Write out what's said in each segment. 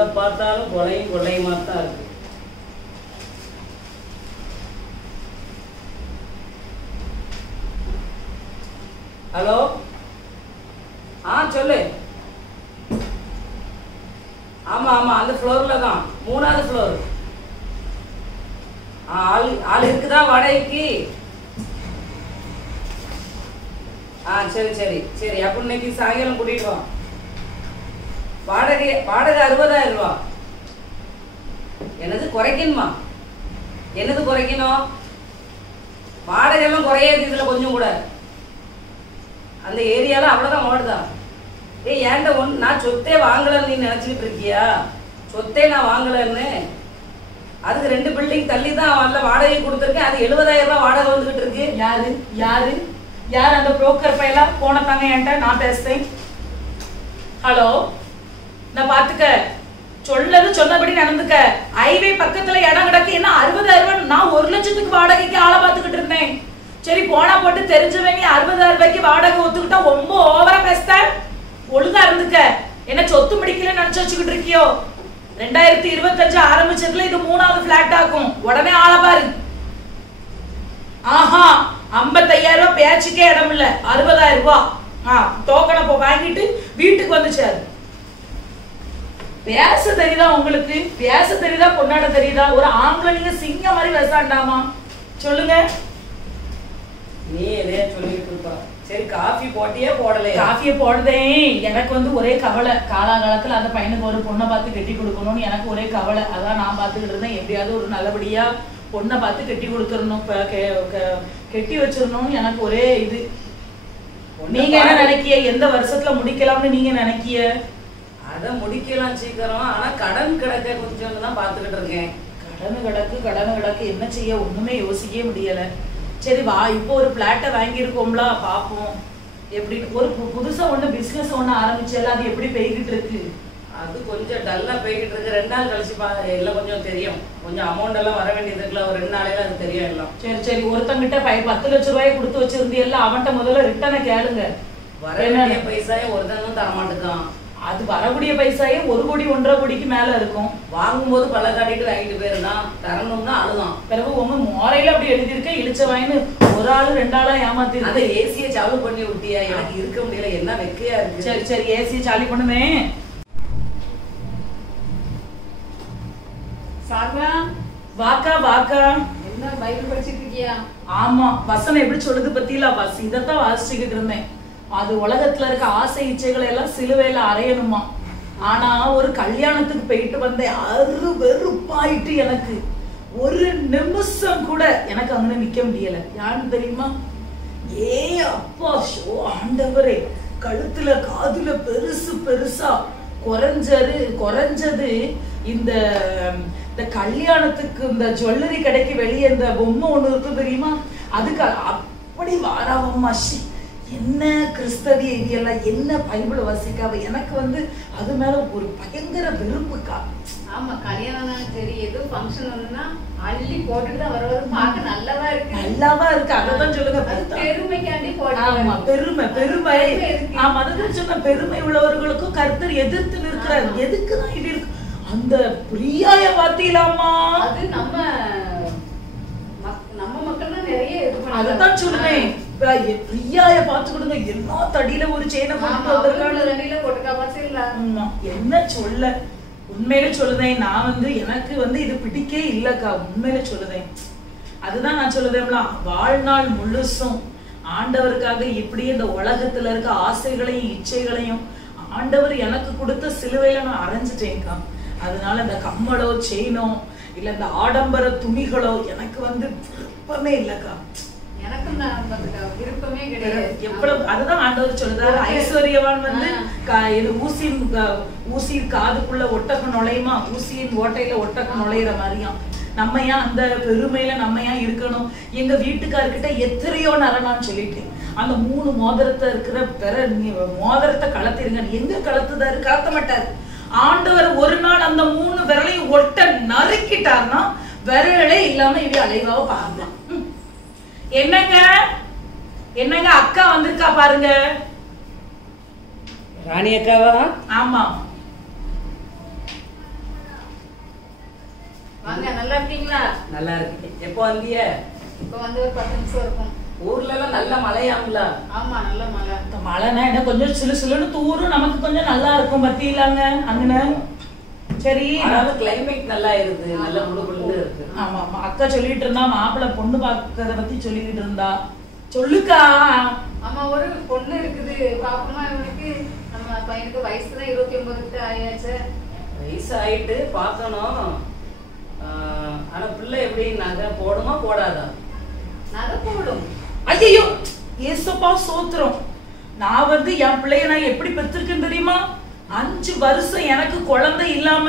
எங்க பார்த்தாலும் கொலையும் கொள்ளையுமா தான் இருக்கு. ஹலோ, சொல்லு. ஆமா ஆமா, அந்த ஃப்ளோர்ல தான், 3வது ஃப்ளோர். ஆள் இருக்குதா வாடகைக்கு? சரி சரி சரி, அப்போ இன்னைக்கு சாயங்காலம் கூட்டிட்டு வா. வாடகை 60,000 ரூபா. என்னது குறைக்கணுமா? என்னது குறைக்கணும்? வாடகை எல்லாம் குறையாது இதுல கொஞ்சம் கூட. அந்த ஏரியால அவ்வளவுதான் ஓடுதான். ஏன்ட்ட நான் சொத்தே வாங்கலன்னு நீ நினைச்சுக்கிட்டு இருக்கியா? சொத்தே நான் வாங்கலன்னு. அதுக்கு 2 பில்டிங் தள்ளி தான் வரல வாடகை கொடுத்துருக்கேன். அது 70,000 ரூபாய் வாடகை வந்துகிட்டு இருக்கு. யாரு யாரு யார் அந்த புரோக்கர் பையலா? போன தாங்க என்கிட்ட, நான் பேசுறேன். ஹலோ, நான் பாத்துக்க, சொன்னபடி நடந்துக்க. ஹைவே பக்கத்துல இடம் கிடக்கு. என்ன 60,000 ரூபாய்? நான் 1 லட்சத்துக்கு வாடகைக்கு ஆளை பாத்துக்கிட்டு இருந்தேன். சரி போனா போட்டு, தெரிஞ்சவங்க 60,000 ரூபாய்க்கு வாடகை ஒத்துக்கிட்டா ரொம்ப ஓவரா பேசுற. ஒழுங்கா இருந்துக்க. என்ன சொத்து முடிக்கல நினைச்சு வச்சுக்கிட்டு இருக்கியோ? 2025 ஆரம்பிச்சதுல இது 3வது பிளாட் ஆகும். உடனே ஆளை பாரு. ஆஹா, 55,000 ரூபாய் பேச்சுக்கே இடம் இல்ல. 60,000 ரூபாய் டோக்கனை வாங்கிட்டு வீட்டுக்கு வந்துச்சாரு. பேச தெரியுதா உங்களுக்கு? பேச தெரியுதா? கொண்டாட தெரியுதா? ஒரு ஆம்பளை நீங்க சிங்க மாதிரி பேசாண்டாமா? சொல்லுங்க. நீ எதையா சொல்லிட்டு இருப்பா. சரி, காஃபி போட்டியே போடலையா? காஃபியை போடுதேன். எனக்கு ஒரே கவலை. காலாகாலத்துல அந்த பையனுக்கு ஒரு பொண்ணை பார்த்து கட்டி கொடுக்கணும்னு எனக்கு ஒரே கவலை. அதான் நான் பார்த்துக்கிட்டு இருந்தேன். எப்படியாவது ஒரு நல்லபடியா பொண்ணை பார்த்து கட்டி கொடுத்துடணும், கட்டி வச்சிடணும்னு எனக்கு ஒரே இது. நீங்க என்ன நினைக்கிய? எந்த வருஷத்துல முடிக்கலாம்னு நீங்க நினைக்கிய? அதை முடிக்கலாம் சீக்கிரம். ஆனா கடன் கிடக்க கொஞ்சம் தான் பார்த்துக்கிட்டு இருக்கேன். கடன் கிடக்கு என்ன செய்ய? ஒண்ணுமே யோசிக்கவே முடியல. சரி வா, இப்போ ஒரு பிளாட்டை வாங்கியிருக்கோம்ல, பாப்போம் எப்படி. ஒரு புதுசா பிசினஸ் ஆரம்பிச்சல, அது எப்படி போய்கிட்டு இருக்கு? அது கொஞ்சம் டல்லா போய்கிட்டு இருக்கு. 2 நாள் கழிச்சு எல்லாம் கொஞ்சம் தெரியும். கொஞ்சம் அமௌண்ட் எல்லாம் வர வேண்டியது இருக்குல்ல, ஒரு 2 நாளையில அது தெரியும் எல்லாம். சரி, ஒருத்தங்கிட்ட 10 லட்சம் ரூபாய் கொடுத்து வச்சிருந்தீங்கல்ல, அவன்கிட்ட முதல்ல ரிட்டர்னை கேளுங்க. வர வேண்டிய பைசாயே ஒருத்தனும் தரமாட்டுக்கான். அது வரக்கூடிய பைசாயே 1 கோடி 1.5 கோடிக்கு மேல இருக்கும். வாங்கும்போது பல காட்டிட்டு வாங்கிட்டு போயிருந்தான், தரணும்னா அழுதான். பிறகு உங்க மோரையில அப்படி எழுதியிருக்க, இழிச்ச வாயின்னு ஒரு ஆளு 2 ஆளா ஏமாத்தி. அதை ஏசியை சாலு பண்ணி விட்டியா? எனக்கு இருக்க முடியல, என்ன வெக்கையா இருக்கு. சரி ஏசியை சாலி பண்ணுமே. வாக்கா என்ன பைபிள் படிச்சிட்டு இருக்கியா? ஆமா, வசனம் எப்படி சொல்லுது பத்தியில இதத்தான் வாசிச்சுக்கிட்டு இருந்தேன். அது உலகத்துல இருக்க ஆசை இச்சைகளை எல்லாம் சிலுவையில அறையணுமா. ஆனா ஒரு கல்யாணத்துக்கு போயிட்டு வந்தேன், வெறுப்பாயிட்டு. எனக்கு ஒரு நிமிஷம் கூட எனக்கு அங்க நிக்க முடியல. யாருன்னு தெரியுமா? அப்பா ஷோ ஆண்டவரே, கழுத்துல காதுல பெருசா குறைஞ்சது இந்த கல்யாணத்துக்கு இந்த ஜுவல்லரி கடைக்கு வெளியே இந்த பொம்மை ஒண்ணு இருக்கு தெரியுமா? அதுக்கு அப்படி வாராவம்மா. என்ன கிறிஸ்தவ இதெல்லாம், என்ன பைபிள் வாசிக்காவ. எனக்கு அது மேல ஒரு பயங்கர வெறுப்புக்கா. ஆமா, கல்யாணம் சரி, ஏதோ ஃபங்க்ஷன் ஒண்ணுன்னா அள்ளி போட்டுட்டு தான் வர பார்க்க நல்லாவா இருக்கு. அதான் சொல்லுங்க, பெருமைக்காண்டி ஆமா, பெருமை. ஆமா, அதான் சொன்ன, பெருமை உள்ளவர்களுக்கும் கர்த்தர் எதிர்த்து நிற்கிறார். எதுக்குதான் இப்படி இருக்கு? அந்த பிரியாய பாத்தீங்களாமா? அது நம்ம மக்கள் தான் நிறைய இது பண்ணாங்க. அதான் சொல்றேன், பிரியாய பாத்துக்கிடுங்க. எல்லா தடியில ஒரு செயினை போட்டு என்ன சொல்ல. உண்மையில சொல்லுதேன், நான் எனக்கு இது பிடிக்கே இல்லக்கா. உண்மையில சொல்லுதேன். அதுதான் நான் சொல்லுதேன்ல, வாழ்நாள் முழுசும் ஆண்டவருக்காக இப்படி இந்த உலகத்துல இருக்க ஆசைகளையும் இச்சைகளையும் ஆண்டவர் எனக்கு கொடுத்த சிலுவையில நான் அரைஞ்சிட்டேன்க்கா. அதனால இந்த கம்மலோ செயினோ இல்ல இந்த ஆடம்பர துணிகளோ எனக்கு விருப்பமே இல்லக்கா. எனக்கும் விருப்பமே கிடையாது. எவ்வளவு அதுதான் ஆண்டவர் சொல்றாரு, ஐஸ்வர்யவான் இது ஊசியின் காதுக்குள்ள ஒட்டகம் நுழையுமா, ஊசியின் ஓட்டையில ஒட்டகம் நுழையிற மாதிரியா. நம்ம ஏன் அந்த பெருமையில நம்ம ஏன் இருக்கணும்? எங்க வீட்டுக்காரர்கிட்ட எத்தனையோ நரனான்னு சொல்லிட்டேன். அந்த 3 மோதிரத்தை இருக்கிற மோதிரத்தை கலத்திருங்க. எங்க கலத்துதாரு? கலத்த மாட்டாரு. ஆண்டவர் ஒரு நாள் அந்த 3 விரலையும் ஒட்ட நறுக்கிட்டார்னா விரலே இல்லாம இவ அலைவாவ பாருங்க. என்னங்க அக்கா வந்திருக்கா பாருங்க. ராணி அக்காவா? ஆமா. வாங்க, நல்லா இருக்கீங்களா? நல்லா இருக்கு. எப்போ வந்திய? இப்ப வந்து ஒரு 10 நிமிஷம் இருக்கும். ஊர்ல எல்லாம் நல்ல மழையாம்ல? ஆமா, நல்ல மழை. இந்த மழைனா என்ன கொஞ்சம் சிலு சிலுன்னு தூரும், நமக்கு கொஞ்சம் நல்லா இருக்கும் பத்தியிலாங்க அங்கன. சரி, கிளைமேட் நல்லா இருக்கு, நல்ல குளுகுளுன்னு இருக்கு. ஆமா ஆமா, அக்கா சொல்லிட்டு இருந்தா மாப்பிள்ளை பொண்ணு பாக்கறத பத்தி சொல்லிட்டு இருந்தா. சொல்லுக்கா. ஆமா, ஒரு பொண்ணு இருக்குது. பாப்போமா இவனுக்கு? நம்ம பையனுக்கு வயசு தான் 29 கிட்ட ஆயாச்சு. வயசு ஆயிட்டு பாக்கணும். ஆனா பிள்ளை எப்படி நகை போடுமா போடாதா? நகை போடும். ஐயோ, ஏசப்பா சோத்திரம். நான் வந்து என் பிள்ளைய நான் எப்படி பெற்றிருக்கேன் தெரியுமா? 5 வருஷம் எனக்கு குழந்தை இல்லாம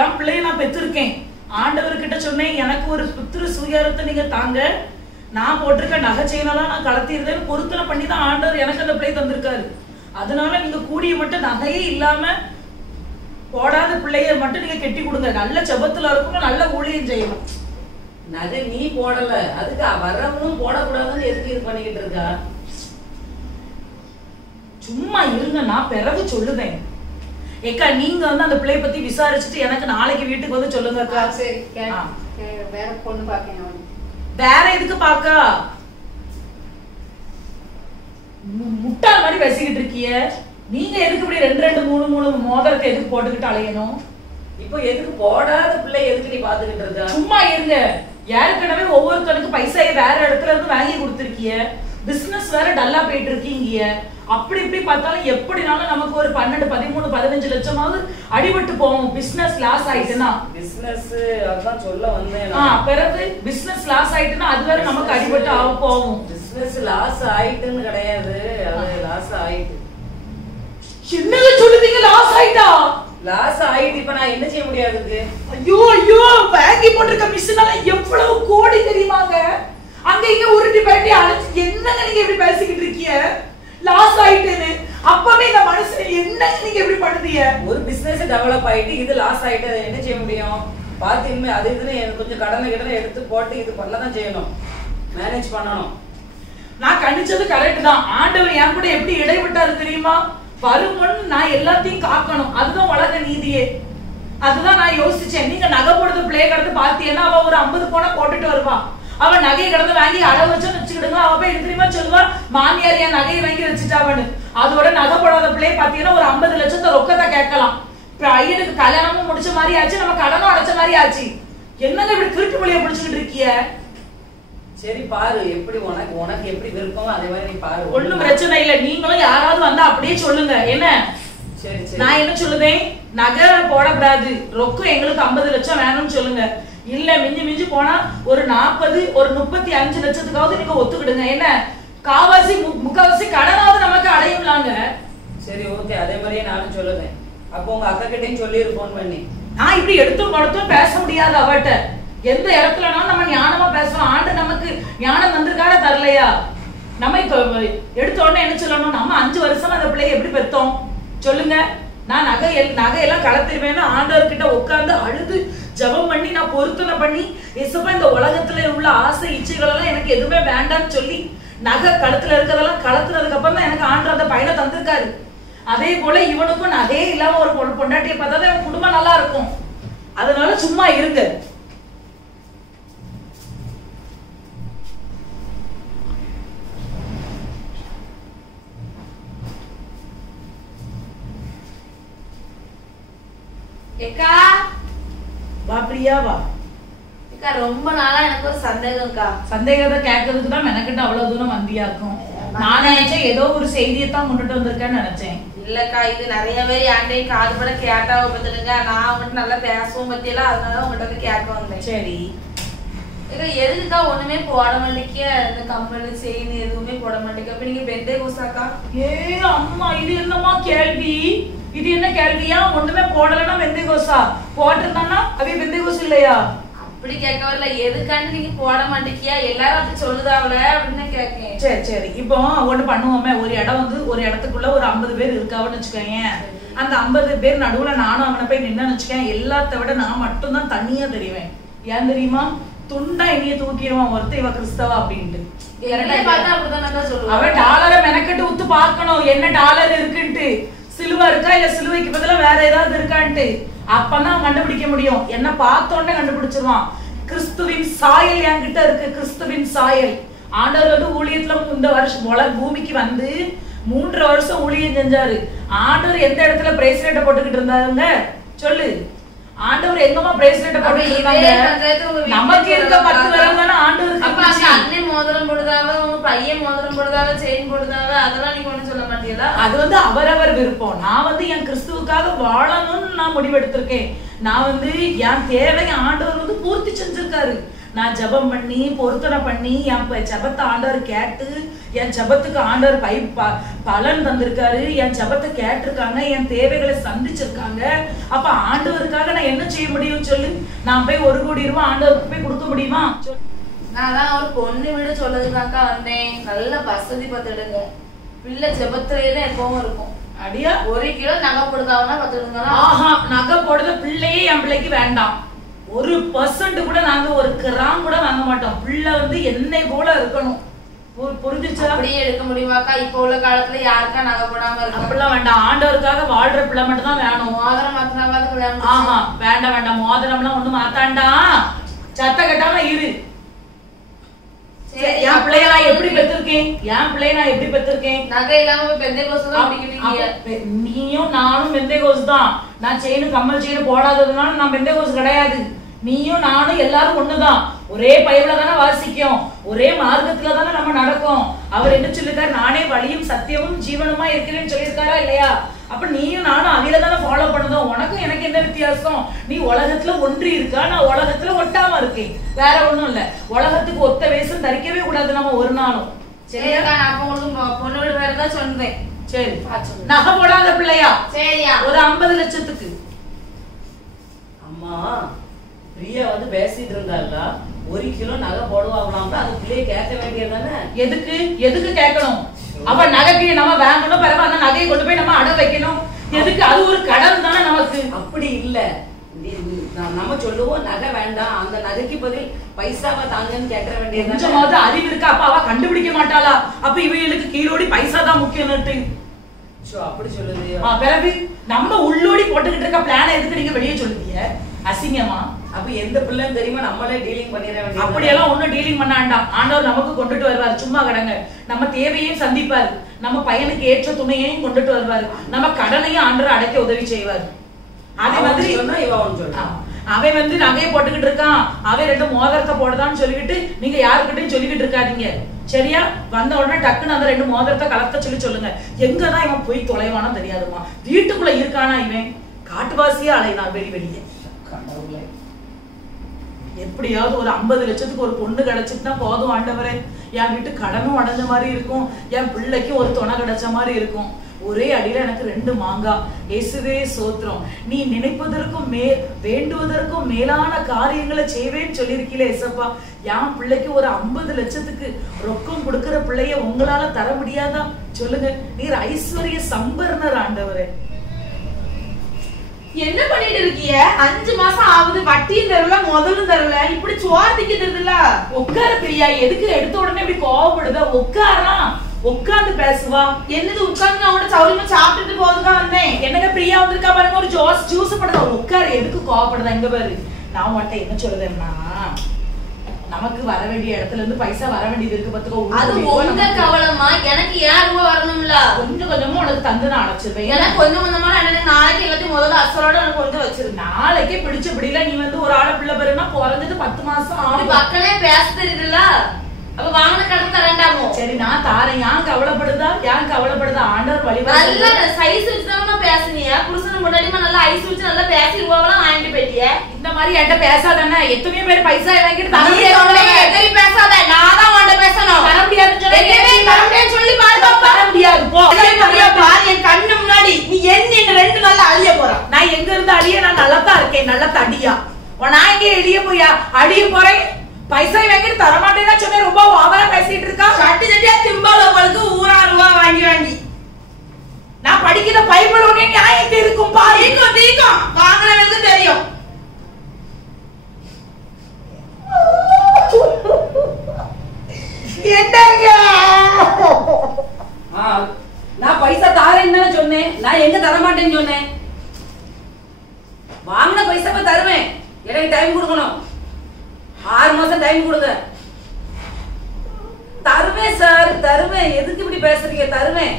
என் பிள்ளைய நான் பெற்றிருக்கேன். ஆண்டவர்கிட்ட சொன்னேன், எனக்கு ஒரு புத்திர சுயரத்தை நீங்க தாங்க, நான் போட்டிருக்க நகை செயினெல்லாம் நான் கலத்திருந்தேன். பொருத்தனை பண்ணி தான் ஆண்டவர் எனக்கு அந்த பிள்ளை தந்திருக்காரு. அதனால நீங்க கூடிய மட்டும் நகையே இல்லாம போடாத பிள்ளைய மட்டும் நீங்க கெட்டி கொடுங்க. நல்ல செபத்துல இருக்கணும், நல்ல ஊழியம் செய்யணும். நகை நீ போடல, அதுக்கு வரவனும் போடக்கூடாதுன்னு எதுக்கு இது பண்ணிக்கிட்டு இருக்கா? சும்மா இருங்க, நான் பிறகு சொல்லுவேன். ஏக்கா, நீங்க வந்து அந்த பிள்ளைய பத்தி விசாரிச்சுட்டு எனக்கு நாளைக்கு வீட்டுக்கு வந்து சொல்லுங்க அக்கா. சரி, வேற பொண்ணு பாக்கணும். வேற எதுக்கு பாக்கா? முட்டா மாதிரி பேசிக்கிட்டு இருக்கிய. நீங்க எதுக்கு இப்படி 2 2 3 3 மோதிரத்தை எதுக்கு போட்டுக்கிட்டு அலையணும்? இப்போ எதுக்கு போடாத பிள்ளை எதுக்கு நீ பாத்துக்கிட்டு இருக்க? சும்மா இருங்க. ஏற்கனவே ஒவ்வொருத்தனுக்கு பைசாயை வேற இடத்துல இருந்து வாங்கி கொடுத்துருக்கிய. பிசினஸ் வேற டல்லா போயிட்டு இருக்கீங்க. அப்படி இப்படி பார்த்தாலும் எப்படினாலும் நமக்கு ஒரு 12 13 15 லட்சமாவது அடிபட்டு போகும். Business loss ஆயிட்டுனா. பிசினஸ் அதான் சொல்ல வந்தேன். பிறகு பிசினஸ் லாஸ் ஆயிட்டுனா அது வேற நமக்கு அடிபட்டு ஆக போகும். பிசினஸ் லாஸ் ஆயிட்டுன்னு கிடையாது, அது லாஸ் ஆயிட்டு. என்னங்க சொல்லுவீங்க? லாஸ் ஆயிட்டா? லாஸ் ஆயிட்டு இப்ப நான் என்ன செய்ய முடியாது? ஐயோ ஐயோ, வாங்கி போட்டிருக்க மிஷினால எவ்வளவு கோடி தெரியுமாங்க? அங்க இங்க உருட்டி பேட்டி அழைச்சு என்னங்க நீங்க இப்படி பேசிக்கிட்டு இருக்கீங்க? லாஸ் ஆயிட்டேன்னு அப்பவே இந்த மனுஷன் என்னங்க நீங்க இப்படி பண்ணுதீங்க? ஒரு பிசினஸ் டெவலப் ஆயிட்டு இது லாஸ் ஆயிட்டு என்ன செய்ய முடியும்? பார்த்து இனிமே அது இதுன்னு எனக்கு கொஞ்சம் கடனை எடுத்து போட்டு இது பண்ணதான் செய்யணும், மேனேஜ் பண்ணணும். நான் கண்டிச்சது கரெக்ட் தான். ஆண்டவர் என் கூட எப்படி இடைவிட்டாரு தெரியுமா? வருமுன் நான் எல்லாத்தையும் காக்கணும், அதுதான் உலக நீதியே. அதுதான் நான் யோசிச்சேன். நீங்க நகை போடுறது பிள்ளைய கடந்து பாத்தீங்கன்னா அவ ஒரு 50 பவுன போட்டுட்டு வருவா. அவன் நகையை கடந்து வாங்கி அடை வச்சோன்னு வச்சுக்கிடுங்க. அவ போய் தெரியுமா சொல்லுவா, மாமியார் என் நகையை வாங்கி வச்சுட்டாவன்னு. அதோட நகை போடாத பிள்ளைய பாத்தீங்கன்னா ஒரு 50 லட்சத்தை ரொக்கத்தை கேட்கலாம். இப்ப ஐயனுக்கு கல்யாணமும் முடிச்ச மாதிரி ஆச்சு, நம்ம கடனும் அடைச்ச மாதிரி ஆச்சு. என்னங்க இப்படி திருட்டு பிள்ளைய பிடிச்சுக்கிட்டு இருக்கிய? சரி பாரு, எப்படி உனக்கு எப்படி விருப்பமோ அதே மாதிரி நீ பாரு. ஒண்ணும் பிரச்சனை இல்ல. நீங்களும் யாராவது வந்தா அப்படியே சொல்லுங்க என்ன. சரி சரி, நான் என்ன சொல்லுவேன், நகை போடக்கூடாது, ரொக்கம் எங்களுக்கு 50 லட்சம் வேணும்னு சொல்லுங்க. இல்ல மிஞ்சி மிஞ்சி போனா ஒரு 40 ஒரு 35 லட்சத்துக்காவது நீங்க ஒத்துக்கிடுங்க. என்ன காவாசி முக்காவாசி கடனாவது நமக்கு அடையும்லாங்க. சரி ஓகே, அதே மாதிரியே நானும் சொல்லுவேன். அப்போ உங்க அக்கா கிட்டையும் சொல்லிரு போன் பண்ணி. நான் இப்படி எடுத்தும் படுத்தும் பேச முடியாது அவட்ட. எந்த இடத்துலனாலும் நம்ம ஞானமா பேசணும். ஆண்டு நமக்கு ஞானம் வந்திருக்காரா தரலையா? நம்ம இப்ப எடுத்த உடனே என்ன சொல்லணும், நம்ம 5 வருஷமா அந்த பிள்ளைய எப்படி பெத்தோம் சொல்லுங்க. நான் நகையெல்லாம் கலத்திருவேன்னு ஆண்டவர்கிட்ட உட்கார்ந்து அழுது ஜபம் பண்ணி நான் பொருத்தனை பண்ணி, இசப்பா இந்த உலகத்துல உள்ள ஆசை இச்சைகள் எல்லாம் எனக்கு எதுவுமே வேண்டாம்னு சொல்லி நகை கழுத்துல இருக்கிறதெல்லாம் கலத்துனதுக்கு அப்புறம் தான் எனக்கு ஆண்டவர் அந்த பையனை தந்திருக்காரு. அதே போல இவனுக்கும் நகையே இல்லாம ஒரு பொண்டாட்டியை பார்த்தாதான் இவன் குடும்பம் நல்லா இருக்கும். அதனால சும்மா இருங்க. ஏக்கா, வா பிரியா வா. ஏக்கா, ரொம்ப நாளா எனக்கு ஒரு சந்தேகம்க்கா. சந்தேகத்தை கேட்கறதுக்கு தான் மெனக்கிட்ட அவ்வளவு தூரம் வந்தியா இருக்கும். நான் நினைச்சேன் ஏதோ ஒரு செய்தியத்தான் கொண்டுட்டு வந்திருக்கேன்னு நினைச்சேன். இல்லக்கா, இது நிறைய பேர் என்கிட்ட காது பட கேட்டாவ பத்தினுங்க. நான் அவங்ககிட்ட நல்லா பேசுவோம் பத்தியெல்லாம், அதனால உங்ககிட்ட வந்து கேட்க வந்தேன். சரி ஏக்கா, எதுக்குக்கா ஒண்ணுமே போட மாட்டேங்க? இந்த கம்பெனி செய்தி எதுவுமே போட மாட்டேங்க. அப்ப நீங்க பெண்டே கோசாக்கா? ஏ அம்மா, இது என்னமா கேள்வி? இது என்ன கேள்வியா? ஒண்ணுமே போடலன்னா வெந்தயகோசா, போட்டிருந்தானா அவைய வெந்தயகோசு இல்லையா? அப்படி கேட்க வரல, எதுக்காண்டு நீங்க போட மாட்டேங்கியா? எல்லாரும் அப்படி சொல்லுதாவல அப்படின்னு கேட்கேன். சரி சரி, இப்போ ஒண்ணு பண்ணுவோமே. ஒரு இடம் வந்து ஒரு இடத்துக்குள்ள ஒரு 50 பேர் இருக்காவன்னு வச்சுக்கோங்க. அந்த 50 பேர் நடுவுல நானும் அவனை போய் நின்னு வச்சுக்கேன். எல்லாத்த விட நான் மட்டும் தான் தனியா தெரிவேன். ஏன் தெரியுமா? துண்டா இனிய தூக்கிடுவான் ஒருத்த, இவ கிறிஸ்தவா அப்படின்ட்டு. அவன் டாலரை மெனக்கட்டு ஊத்து பார்க்கணும் என்ன டாலர் இருக்குன்ட்டு. சிலுவா இருக்கா இல்ல சிலுவைக்கு பதிலா வேற ஏதாவது இருக்கான்ட்டு. அப்பதான் கண்டுபிடிக்க முடியும். என்ன பார்த்த உடனே கண்டுபிடிச்சிருவான். கிறிஸ்துவின் சாயல் என்கிட்ட இருக்கு. கிறிஸ்துவின் சாயல். ஆண்டவர் வந்து ஊழியத்துல இந்த வருஷம் பூமிக்கு வந்து 3 வருஷம் ஊழியம் செஞ்சாரு. ஆண்டவர் எந்த இடத்துல பிரேஸ்லெட்டை போட்டுக்கிட்டு இருந்தாருங்க சொல்லு. ஆண்டவர் எங்கமா பிரேஸ்லெட்டை போட்டுக்கிட்டு இருந்தாங்க? நமக்கு இருக்க 10 விரல் தானே ஆண்டவருக்கு. அப்ப அங்க அண்ணன் மோதிரம் போடுதாவ, உங்க பையன் மோதிரம் போடுதாவ, செயின் போடுதாவ, அதெல்லாம் நீங்க ஒண்ணும் சொல்ல மாட்டீங்களா? அது வந்து அவரவர் விருப்பம். நான் வந்து என் கிறிஸ்துவுக்காக வாழணும்னு நான் முடிவெடுத்திருக்கேன். நான் வந்து என் தேவையை ஆண்டவர் வந்து பூர்த்தி செஞ்சிருக்காரு. நான் ஜெபம் பண்ணி பொருத்தனை பண்ணி என் ஜெபத்தை ஆண்டவர் கேட்டு என் ஜெபத்துக்கு ஆண்டவர் பலன் தந்திருக்காரு. என் ஜெபத்தை கேட்டிருக்காங்க, என் தேவைகளை சந்திச்சிருக்காங்க. அப்ப ஆண்டவருக்காக நான் என்ன செய்ய முடியும் சொல்லு? நான் போய் 1 கோடி ரூபாய் ஆண்டவருக்கு போய் கொடுக்க முடியுமா? நான் தான் ஒரு பொண்ணு வீடு சொல்லதுதாக்கா வந்தேன். நல்ல வசதி பார்த்துடுங்க. பிள்ளை ஜெபத்திலேயே எப்பவும் இருக்கும். அடியா 1 கிலோ நகை போடுதாவனா பார்த்துடுங்க. ஆஹா, நகை போடுற பிள்ளையே என் பிள்ளைக்கு வேண்டாம். 1% கூட நாங்க 1 கிராம் கூட வாங்க மாட்டோம். பிள்ளை வந்து என்னை போல இருக்கணும். புரிஞ்சுச்சா? அப்படியே எடுக்க முடியுமாக்கா? இப்ப உள்ள காலத்துல யாருக்கா நகை போடாம இருக்கு? அப்படிலாம் வேண்டாம். ஆண்டவருக்காக வாழ்ற பிள்ளை மட்டும் தான் வேணும். மோதிரம் மாத்தினாவது ஆஹா, வேண்டாம் வேண்டாம். மோதிரம்லாம் ஒண்ணு மாத்தாண்டா. சத்த கட்டாம இரு. என் பிள்ளைய நான் எப்படி பெற்றிருக்கேன்? என் பிள்ளைய நான் எப்படி பெற்றிருக்கேன்? நகை இல்லாம பெந்தேகோஸ் தான் பிடிக்கிறீங்க. நீயும் நானும் பெந்தேகோஸ் தான். நான் செயின் கம்மல் செயின் போடாததுனால நான் பெந்தேகோஸ் கிடையாது. நீயும் நானும் எல்லாரும் ஒண்ணுதான். ஒரே பைபிள தானே வாசிக்கும், ஒரே மார்க்கத்துல தானே நம்ம நடக்கும். அவர் என்ன சொல்லிருக்காரு? நானே வழியும் சத்தியமும் ஜீவனுமா இருக்கிறேன்னு சொல்லியிருக்காரா இல்லையா? அப்ப நீயும் நானும் அதில தானே ஃபாலோ பண்ணுதோம். உனக்கும் எனக்கு என்ன வித்தியாசம்? நீ உலகத்துல ஒன்றி இருக்கா, நான் உலகத்துல ஒட்டாம இருக்கேன். வேற ஒண்ணும் இல்ல. உலகத்துக்கு ஒத்த வேஷம் தரிக்கவே கூடாது நம்ம ஒரு நாளும். சரியா? நான் அப்ப உங்களுக்கு பொண்ணு வீடு வேறதான் சொன்னேன். சரி, நகை போடாத பிள்ளையா? சரியா? ஒரு 50 லட்சத்துக்கு. அம்மா பிரியா வந்து பேசிட்டு இருந்தாருல, 1 கிலோ நகை போடுவாங்களாம். அது பிள்ளைய கேட்க வேண்டியதானே? எதுக்கு எதுக்கு கேட்கணும்? அப்ப நகைக்கு நம்ம வாங்கணும், பிறகு அந்த நகையை கொண்டு போய் நம்ம அடை வைக்கணும். எதுக்கு? அது ஒரு கடன் தானே நமக்கு. அப்படி இல்ல, நம்ம சொல்லுவோம் நகை வேண்டாம், அந்த நகைக்கு பதில் பைசாவை தாங்கன்னு கேட்க வேண்டியது. கொஞ்சமாவது அறிவு இருக்கா? அப்ப அவ கண்டுபிடிக்க மாட்டாளா? அப்ப இவங்களுக்கு கீழோடி பைசா தான் முக்கியம். அப்படி சொல்லுது. பிறகு நம்ம உள்ளோடி போட்டுக்கிட்டு இருக்க பிளான எதுக்கு நீங்க வெளியே சொல்லுவீங்க? அசிங்கமா? அப்ப எந்த பிள்ளைன்னு தெரியுமா? நம்மளே டீலிங் பண்ணிட வேண்டியது. அப்படியெல்லாம் ஒண்ணும் டீலிங் பண்ண வேண்டாம். ஆண்டவர் நமக்கு கொண்டுட்டு வருவாரு. சும்மா கடங்க. நம்ம தேவையையும் சந்திப்பாரு, நம்ம பையனுக்கு ஏற்ற துணையையும் கொண்டுட்டு வருவாரு, நம்ம கடனையும் ஆண்டவர் அடைக்க உதவி செய்வாரு. அதே மாதிரி அவன் வந்து நகையை போட்டுக்கிட்டு இருக்கான், அவன் 2 மோதிரத்தை போடுதான்னு சொல்லிக்கிட்டு நீங்க யாருக்கிட்டையும் சொல்லிக்கிட்டு இருக்காதீங்க. சரியா? வந்த உடனே டக்குன்னு அந்த 2 மோதிரத்தை கலக்க சொல்லுங்க. எங்கதான் இவன் போய் தொலைவானா தெரியாதுமா. வீட்டுக்குள்ள இருக்கானா இவன்? காட்டுவாசியே அலைதான் வெளியே. கடவுளே, எப்படியாவது ஒரு 50 லட்சத்துக்கு ஒரு பொண்ணு கிடைச்சிட்டுனா போதும் ஆண்டவரே. என் வீட்டு கடனும் அடைஞ்ச மாதிரி இருக்கும், என் பிள்ளைக்கு ஒரு துணை கிடைச்ச மாதிரி இருக்கும். ஒரே அடியில எனக்கு 2 மாங்காய். இயேசுவே சோத்திரம். நீ நினைப்பதற்கும் வேண்டுவதற்கும் மேலான காரியங்களை செய்வேன்னு சொல்லியிருக்கீங்களே ஏசப்பா. என் பிள்ளைக்கு ஒரு 50 லட்சத்துக்கு ரொக்கம் கொடுக்கிற பிள்ளைய உங்களால தர முடியாதா? சொல்லுங்க. நீர் ஐஸ்வர்ய சம்பர்ணர் ஆண்டவரே. என்ன பண்ணிட்டு இருக்கீங்க? 5 மாசம் ஆகுது, வட்டியும் தரல முதலும் தரல, இப்படி சோர்த்திக்கு தருதுல. உட்கார பிரியா. எதுக்கு எடுத்த உடனே இப்படி கோவப்படுத? உட்காரா, உட்கார்ந்து பேசுவா. என்னது உட்கார்ந்து? நான் கூட சௌரியமா சாப்பிட்டுட்டு போதுதான் வந்தேன். என்னங்க பிரியா வந்திருக்கா பாருங்க, ஒரு ஜூஸ் படுதா. உட்கார. எதுக்கு கோவப்படுதா? இங்க பாரு, நான் உன்கிட்ட என்ன சொல்றேன்னா, நமக்கு வர வேண்டிய இடத்துல இருந்து பைசா வர வேண்டியது இருக்கு பாத்துக்கோ. அது உங்க கவலைமா, எனக்கு 1000 ரூபாய் வரணும்ல. கொஞ்சம் கொஞ்சமா உனக்கு தந்து நான் அடைச்சிருவேன். எனக்கு கொஞ்சம் கொஞ்சமா நாளைக்கு எல்லாத்தையும் முதல்ல அசலோட எனக்கு கொஞ்சம் வச்சிரு. நாளைக்கே பிடிச்சபடியில நீ வந்து ஒரு ஆளை பிள்ளை பெருனா குறைஞ்சது 10 மாசம் ஆகும். பக்கமே பேச தெரியுதுல்ல, அப்ப வாங்கின கடன் தரண்டாமோ? சரி நான் தாரேன். ஏன் கவலைப்படுதா? ஏன் கவலைப்படுதா? ஆண்டவர் வழிவா. நல்ல சைஸ் வச்சுதான் பேசுனியா? புருஷன் முன்னாடிமா நல்லா ஐஸ் வச்சு நல்லா பேசிடுவாங்களாம் வாங்கிட்டு போயிட்டிய. இந்த மாதிரி என்கிட்ட பேசாதானே. எத்தனையோ பேர் பைசா வாங்கிட்டு பேசாத. நான் தான் உன்கிட்ட பேசணும். தர முடியாது சொல்லி பாருப்பா. தர முடியாது போ. என் கண்ணு முன்னாடி நீ என்ன 2 நாள்ல அழிய போற. நான் எங்க இருந்து அழிய? நான் நல்லதா இருக்கேன், நல்ல தடியா. நான் எங்க எழிய போயா அழிய போறேன்? பைசா வாங்கிட்டு தரமாட்டேன்னா சொன்னேன். ரொம்ப ஓவரா பேசிட்டு இருக்கா. சட்டி சட்டியா திம்பாலவங்களுக்கு 1000 ரூபாய் வாங்கி நான் படிக்கிற பைபிள் ஒண்ணே நியாயத்தை இருக்கும் பா. தீக்கும் வாங்கினவங்களுக்கு தெரியும். என்னங்க நான் பைசா தாரேன்னு சொன்னேன். நான் எங்க தரமாட்டேன்னு சொன்னேன்? 6 மாசம் டைம் கொடுங்க. தருவேன் சார், தருவேன். எதுக்கு இப்படி பேசுறீங்க? தருவேன்.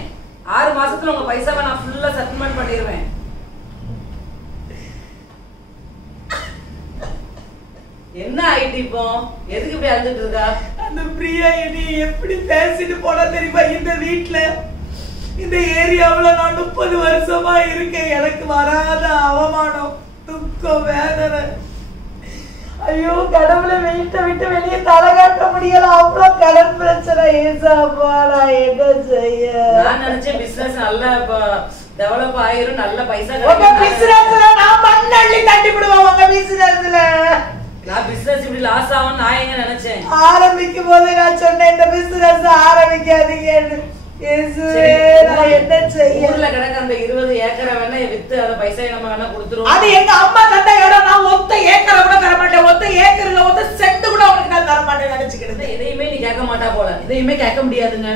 6 மாசத்துல உங்க பைசாவை நான் ஃபுல்லா செட்டில்மெண்ட் பண்ணிடுவேன். என்ன ஆயிட்டு இப்போ? எதுக்கு இப்படி அழுதுட்டு இருக்கா? அந்த பிரியா இனி எப்படி பேசிட்டு போனா தெரியுமா? இந்த வீட்டுல இந்த ஏரியாவுல நான் 30 வருஷமா இருக்கேன். எனக்கு வராத அவமானம், துக்கம், வேதனை. ஐயோ கடவுளை வீட்டை விட்டு வெளியே தலை காட்ட முடியல. அவ்வளவு கடன் பிரச்சனை. ஏசாப்பா நான் என்ன செய்ய? நான் நினைச்சேன் பிசினஸ் நல்லா டெவலப் ஆயிரும், நல்ல பைசா உங்க பிசினஸ்ல நான் மண்ணள்ளி தட்டி விடுவேன். உங்க பிசினஸ்ல நான் பிசினஸ் இப்படி லாஸ் ஆகும் நான் எங்க நினைச்சேன். ஆரம்பிக்கும் போது நான் சொன்னேன் இந்த பிசினஸ் ஆரம்பிக்காதீங்கன்னு. நான் என்ன செய்ய? ஊர்ல கிடக்க அந்த 20 ஏக்கரை வேணா வித்து அந்த பைசா நம்ம வேணா கொடுத்துருவோம். அது எங்க அம்மா தந்த இடம். நான் ஒத்த ஏக்கரை கூட தர மாட்டேன். ஒத்த ஏக்கர்ல ஒத்த சென்ட் கூட உனக்கு நான் தர மாட்டேன் நினைச்சுக்கிட்டு. எதையுமே நீ கேட்க மாட்டா போல. இதையுமே கேட்க முடியாதுங்க.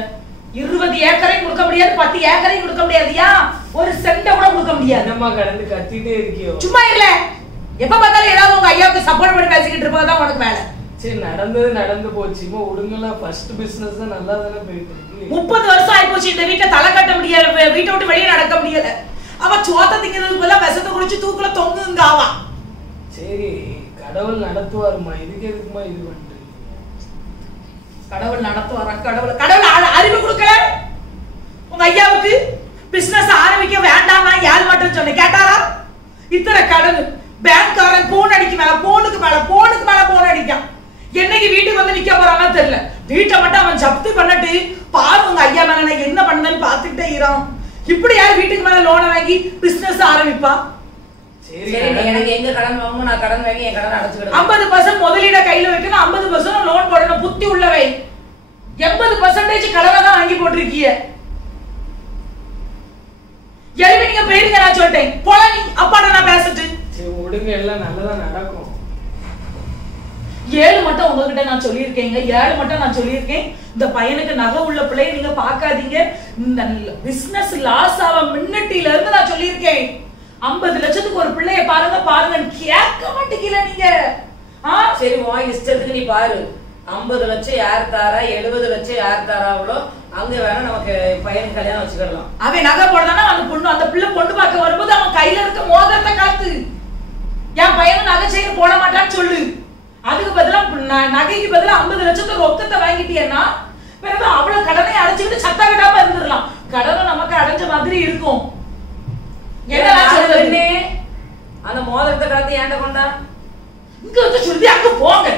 20 ஏக்கரையும் கொடுக்க முடியாது, 10 ஏக்கரையும் கொடுக்க முடியாதுயா. ஒரு சென்ட கூட கொடுக்க முடியாது. என்னம்மா கடந்து கத்திட்டே இருக்கியோ? சும்மா இல்ல, எப்ப பார்த்தாலும் ஏதாவது உங்க ஐயாவுக்கு சப்போர்ட் பண்ணி பேசிக்கிட்டு இருப்பதான் உனக்கு வேலை. சரி நடந்தது நடந்து போச்சுமா, விடுங்களா. ஃபர்ஸ்ட் பிசினஸ் தான் நல்லா தானே போயிட்டு இருக்கு. 30 வருஷம் ஆயிப்போச்சு இந்த வீட்டை தலை கட்ட முடியல. வீட்டை விட்டு வெளியே நடக்க முடியல. அவ சோத்த திங்கிறதுக்கு பதிலா விஷத்தை குடிச்சு தூக்குல தொங்குங்க ஆவா. சரி கடவுள் நடத்துவாருமா, இதுக்கு எதுக்குமா இது பண்றீங்க? கடவுள் நடத்துவாரா? கடவுள் அறிவு கொடுக்கல உங்க ஐயாவுக்கு? பிசினஸ் ஆரம்பிக்க வேண்டாம் நான் யார் மட்டும் சொன்னேன், கேட்டாரா? இத்தனை கடன். பேங்க்காரன் போன் அடிக்க மேல போனுக்கு மேல போன் அடிக்கான். என்னைக்கு வீட்டுக்கு வந்து நிக்க போறானோ தெரியல. வீட்டை மட்டும் அவன் ஜப்தி பண்ணிட்டு பாரு உங்க ஐயா மேல நான் என்ன பண்ணேன்னு பாத்துக்கிட்டே இரான். இப்படி யாரு வீட்டுக்கு மேல லோனை வாங்கி பிசினஸ் ஆரம்பிப்பா? சரி எனக்கு எங்க கடன் வாங்கணும், நான் கடன் வாங்கி என் கடன் அடைச்சுக்கிடுவேன். 50% முதலீட கையில வைக்கணும், 50% லோன் போடணும். புத்தி உள்ளவை 80% கடனை தான் வாங்கி போட்டிருக்கீங்க. எழுப்பி நீங்க போயிருங்க நான் சொல்லிட்டேன். போல நீ அப்பாட்ட நான் பேசிட்டு. சரி விடுங்க, எல்லாம் நல்லதா நடக்கும். 7 மட்டும் உங்ககிட்ட நான் சொல்லியிருக்கேங்க. 7 மட்டும் நான் சொல்லியிருக்கேன். இந்த பையனுக்கு நகை உள்ள பிள்ளைய நீங்க பாக்காதீங்க. இந்த பிசினஸ் லாஸ் ஆக மின்னட்டில இருந்து நான் சொல்லியிருக்கேன். 50 லட்சத்துக்கு ஒரு பிள்ளைய பாருங்க கேட்க மாட்டீங்கல நீங்க. சரி உன் இஷ்டத்துக்கு நீ பாரு. 50 லட்சம் யார் தாரா, 70 லட்சம் யார் தாராவளோ அங்க வேணா நமக்கு பையனுக்கு கல்யாணம் வச்சுக்கலாம். அவன் நகை போடுறானா அந்த பிள்ளை பொண்ணு பார்க்க வரும்போது அவன் கையில இருக்க மோதிரத்தை காத்து. என் பையனும் நகை செய்ய போட மாட்டான்னு சொல்லு. அதுக்கு பதிலா நகைக்கு பதிலா 50 லட்சத்துக்கு ரொக்கத்தை வாங்கிட்டீங்கன்னா பிறகு அவ்வளவு கடனை அடைச்சுக்கிட்டு சத்த கட்டாம இருந்துடலாம். கடனை நமக்கு அடைஞ்ச மாதிரி இருக்கும். அந்த மோதிரத்தை காத்து ஏண்ட கொண்டா இங்க வந்து சொல்லி அங்க போங்க.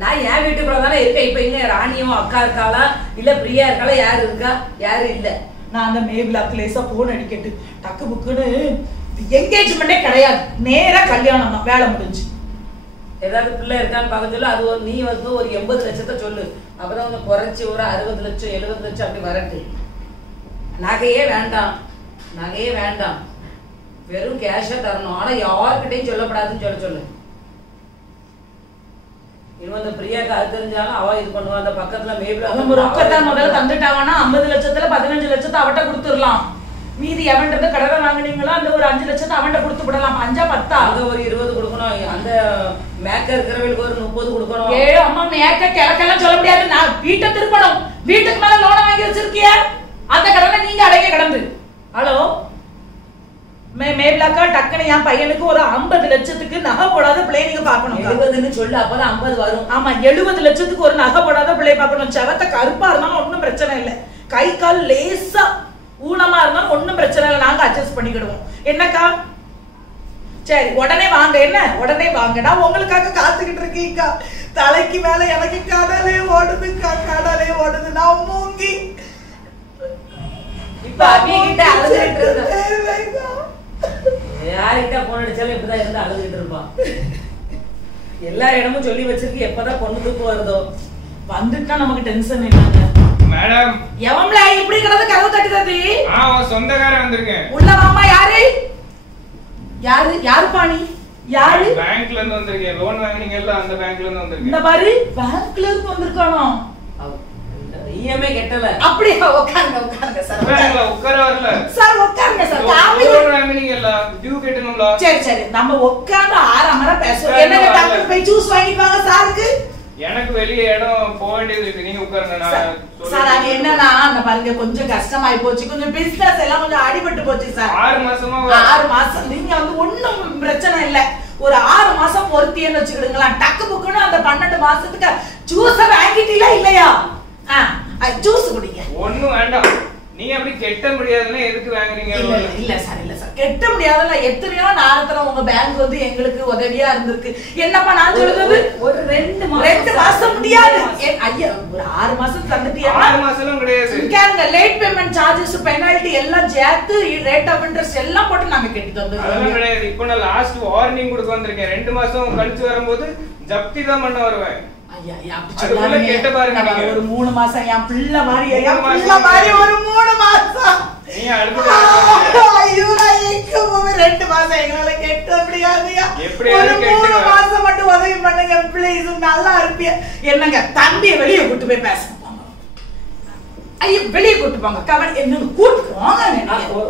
நான் என் வீட்டுக்குள்ள தானே இருக்கேன். இப்ப இங்க ராணியும் அக்கா இருக்காளா இல்ல பிரியா இருக்காளா, யாரு இருக்கா யாரு இல்ல? நான் அந்த மேபிளாக்கு லேசா போன் அடிக்கட்டு டக்கு புக்குன்னு என்கேஜ்மெண்டே கிடையாது. நேரா கல்யாணம் தான், வேலை முடிஞ்சு. ஏதாவது பிள்ளை இருக்கான்னு பார்க்க சொல்லு. அது நீ வந்து ஒரு 80 லட்சத்தை சொல்லு. அப்பதான் வந்து குறைச்சி ஒரு 60 லட்சம் 70 லட்சம் அப்படி வரட்டு. நகையே வேண்டாம், வெறும் கேஷா தரணும். ஆனா யாருக்கிட்டையும் சொல்லப்படாதுன்னு சொல்லு. இன்னும் அந்த பிரியாக்கு அது தெரிஞ்சாலும் அவ இது பண்ணுவா. அந்த பக்கத்துல மேபிள் ரொக்கத்தை முதல்ல தந்துட்டாங்கன்னா 50 லட்சத்துல 15 லட்சத்தை அவட்ட கொடுத்துடலாம். மீதி எவன்றது கடனை வாங்கினீங்களோ அந்த ஒரு 5 லட்சத்தை அவன்கிட்ட கொடுத்து விடலாம். 5 10 அங்க ஒரு 20 கொடுக்கணும். அந்த மேக்க இருக்கிறவங்களுக்கு ஒரு 30 கொடுக்கணும். அம்மா மேக்க கிழக்கெல்லாம் சொல்ல முடியாது. நான் வீட்டை திருப்பணும். வீட்டுக்கு மேல லோனை வாங்கி வச்சிருக்கிய அந்த கடனை நீங்க அடைக்க கடந்து. ஹலோ மேபிளாக்கா டக்குனு என் பையனுக்கு ஒரு 50 லட்சத்துக்கு நகை போடாத பிள்ளை நீங்க பாக்கணும். 70ன்னு சொல்லு, அப்பதான் 50 வரும். ஆமா 70 லட்சத்துக்கு ஒரு நகை போடாத பிள்ளை பாக்கணும். செவத்த கருப்பா இருந்தாலும் ஒன்னும் பிரச்சனை இல்லை. கை கால் லேசா ஊனமா இருந்தாலும் ஒன்னும் பிரச்சனை இல்லை. நாங்க அட்ஜஸ்ட் பண்ணிக்கிடுவோம். என்னக்கா? சரி உடனே வாங்க. என்ன உடனே வாங்க? நான் உங்களுக்காக காத்துக்கிட்டு இருக்கீங்க. தலைக்கு மேல எனக்கு கடலே ஓடுதுக்கா, கடலே ஓடுது. நான் மூங்கி இப்ப அபிகிட்ட அழுதுட்டு இருக்கா. யார்கிட்ட போன் அடிச்சாலும் இப்பதான் இருந்து அழுதுட்டு இருப்பான். எல்லா இடமும் சொல்லி வச்சிருக்கு. எப்பதான் பொண்ணு தூக்கு வருதோ வந்துட்டா நமக்கு டென்ஷன் இல்லைங்க. மேடம் எவம்ல இப்படி கிடந்து கதவு தட்டுதது? சொந்தக்காரன் வந்திருக்கேன். உள்ள வாமா. யாரு பாணி? யாரு? பேங்க்ல இருந்து வந்திருக்கேன். லோன் வாங்குனீங்கல்ல அந்த பேங்க்ல இருந்து வந்திருக்கேன். இந்த பாரு பேங்க்ல இருந்து வந்திருக்கானோ? ஈஎம்ஐ கட்டல. அப்படியே உட்காருங்க சார். பேங்க்ல உட்கார வரல சார். உட்காருங்க சார். லோன் வாங்குனீங்கல்ல டியூ கட்டணும்ல. சரி நம்ம உட்கார்ந்து 6 மணி நேரம் பேசுவோம். என்ன டாக்டர் போய் ஜூஸ் வாங்கிட்டு வாங்க எனக்கு வெளியே இடம் போக வேண்டியது இருக்கு. நீங்க உட்காருங்க. சார் அது என்னன்னா அந்த பாருங்க கொஞ்சம் கஷ்டமாயி போச்சு, கொஞ்சம் பிசினஸ் எல்லாம் கொஞ்சம் அடிபட்டு போச்சு சார். 6 மாசம் நீங்க வந்து ஒண்ணும் பிரச்சனை இல்ல. ஒரு 6 மாசம் பொறுத்தியன்னு வச்சுக்கிடுங்களா. டக்கு புக்குன்னு அந்த 12 மாசத்துக்கு ஜூஸ வாங்கிட்டீங்களா இல்லையா? ஜூஸ் குடிங்க. ஒண்ணும் வேண்டாம். நீங்க அப்படி கெட்ட முடியாதுன்னா எதுக்கு வாங்குறீங்க? இல்ல சார் இல்ல சார் கெட்ட முடியாதுல்ல. எத்தனையோ நேரத்துல உங்க பேங்க் வந்து எங்களுக்கு உதவியா இருந்திருக்கு. என்னப்பா நான் சொல்றது ஒரு 2 மாசம் முடியாது. ஐயா ஒரு 6 மாசம் தந்துட்டியா? 6 மாசம்லாம் கிடையாது. கேளுங்க, லேட் பேமெண்ட் சார்ஜஸ் பெனால்டி எல்லாம் சேர்த்து ரேட் ஆஃப் இன்ட்ரெஸ்ட் எல்லாம் போட்டு நாங்க கட்டி தந்தோம். அதெல்லாம் கிடையாது. இப்போ நான் லாஸ்ட் வார்னிங் கொடுக்க வந்திருக்கேன். 2 மாசம் கழிச்சு வரும்போது ஜப்தி தான் பண்ண வருவேன். ஒரு 3 மாசம் என் பிள்ளை மாதிரி ஒரு 3 மாசம். ஐயோ நான் எங்க போவேன்? 2 மாசம் எங்களால கெட்ட முடியாதுயா. ஒரு 3 மாசம் மட்டும் உதவி பண்ணுங்க பிளீஸ். நல்லா இருப்பியா? என்னங்க தம்பியை வெளியே கூட்டு போய் பேச ஐயோ வெளியே கூட்டு போங்க. கவன் என்ன கூட்டு போங்க.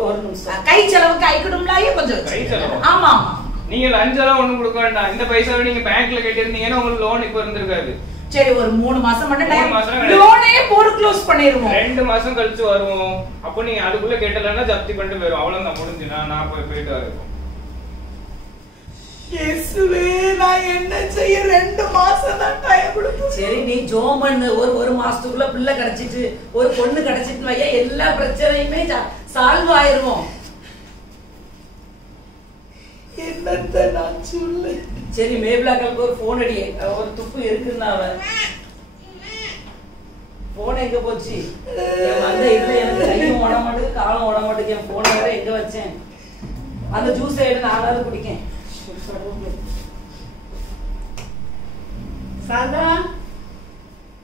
ஒரு நிமிஷம் கை செலவுக்கு ஆயிக்கணும்ல கொஞ்சம். ஆமா ஆமா நீங்க லஞ்செல்லாம் ஒண்ணும் கொடுக்க வேண்டாம். இந்த பைசாவை நீங்க பேங்க்ல கட்டியிருந்தீங்கன்னா உங்களுக்கு லோன் இப்ப இருந்திருக்காது. சரி ஒரு 3 மாசம் மட்டும் லோனே போர் க்ளோஸ் பண்ணிடுவோம். 2 மாசம் கழிச்சு வருவோம். அப்போ நீங்க அதுக்குள்ள கேட்டலன்னா ஜப்தி பண்ணிட்டு போயிடும். அவ்வளவுதான் முடிஞ்சு. நான் போயிட்டு வரேன். இயேசுவே நான் என்ன செய்ய? 2 மாசம் தான் டைம் கொடுத்து. சரி நீ ஜோம் பண்ணு. ஒரு மாசத்துக்குள்ள பிள்ளை கிடைச்சிட்டு ஒரு பொண்ணு கிடைச்சிட்டு வையா எல்லா பிரச்சனையுமே சால்வ் ஆயிருவோம். என்னத்த நான் சொல்லு? சரி மேபிளாக்களுக்கு ஒரு போன் அடி. ஒரு துப்பு இருக்குன்னா அவன் போன் எங்க போச்சு? அந்த இதுல எனக்கு கையும் ஓட மாட்டேங்குது காலம் ஓட மாட்டேங்குது. என் போனை வேற எங்க வச்சேன்? அந்த ஜூஸ் எடுத்து நானாவது குடிக்கேன். சாரதா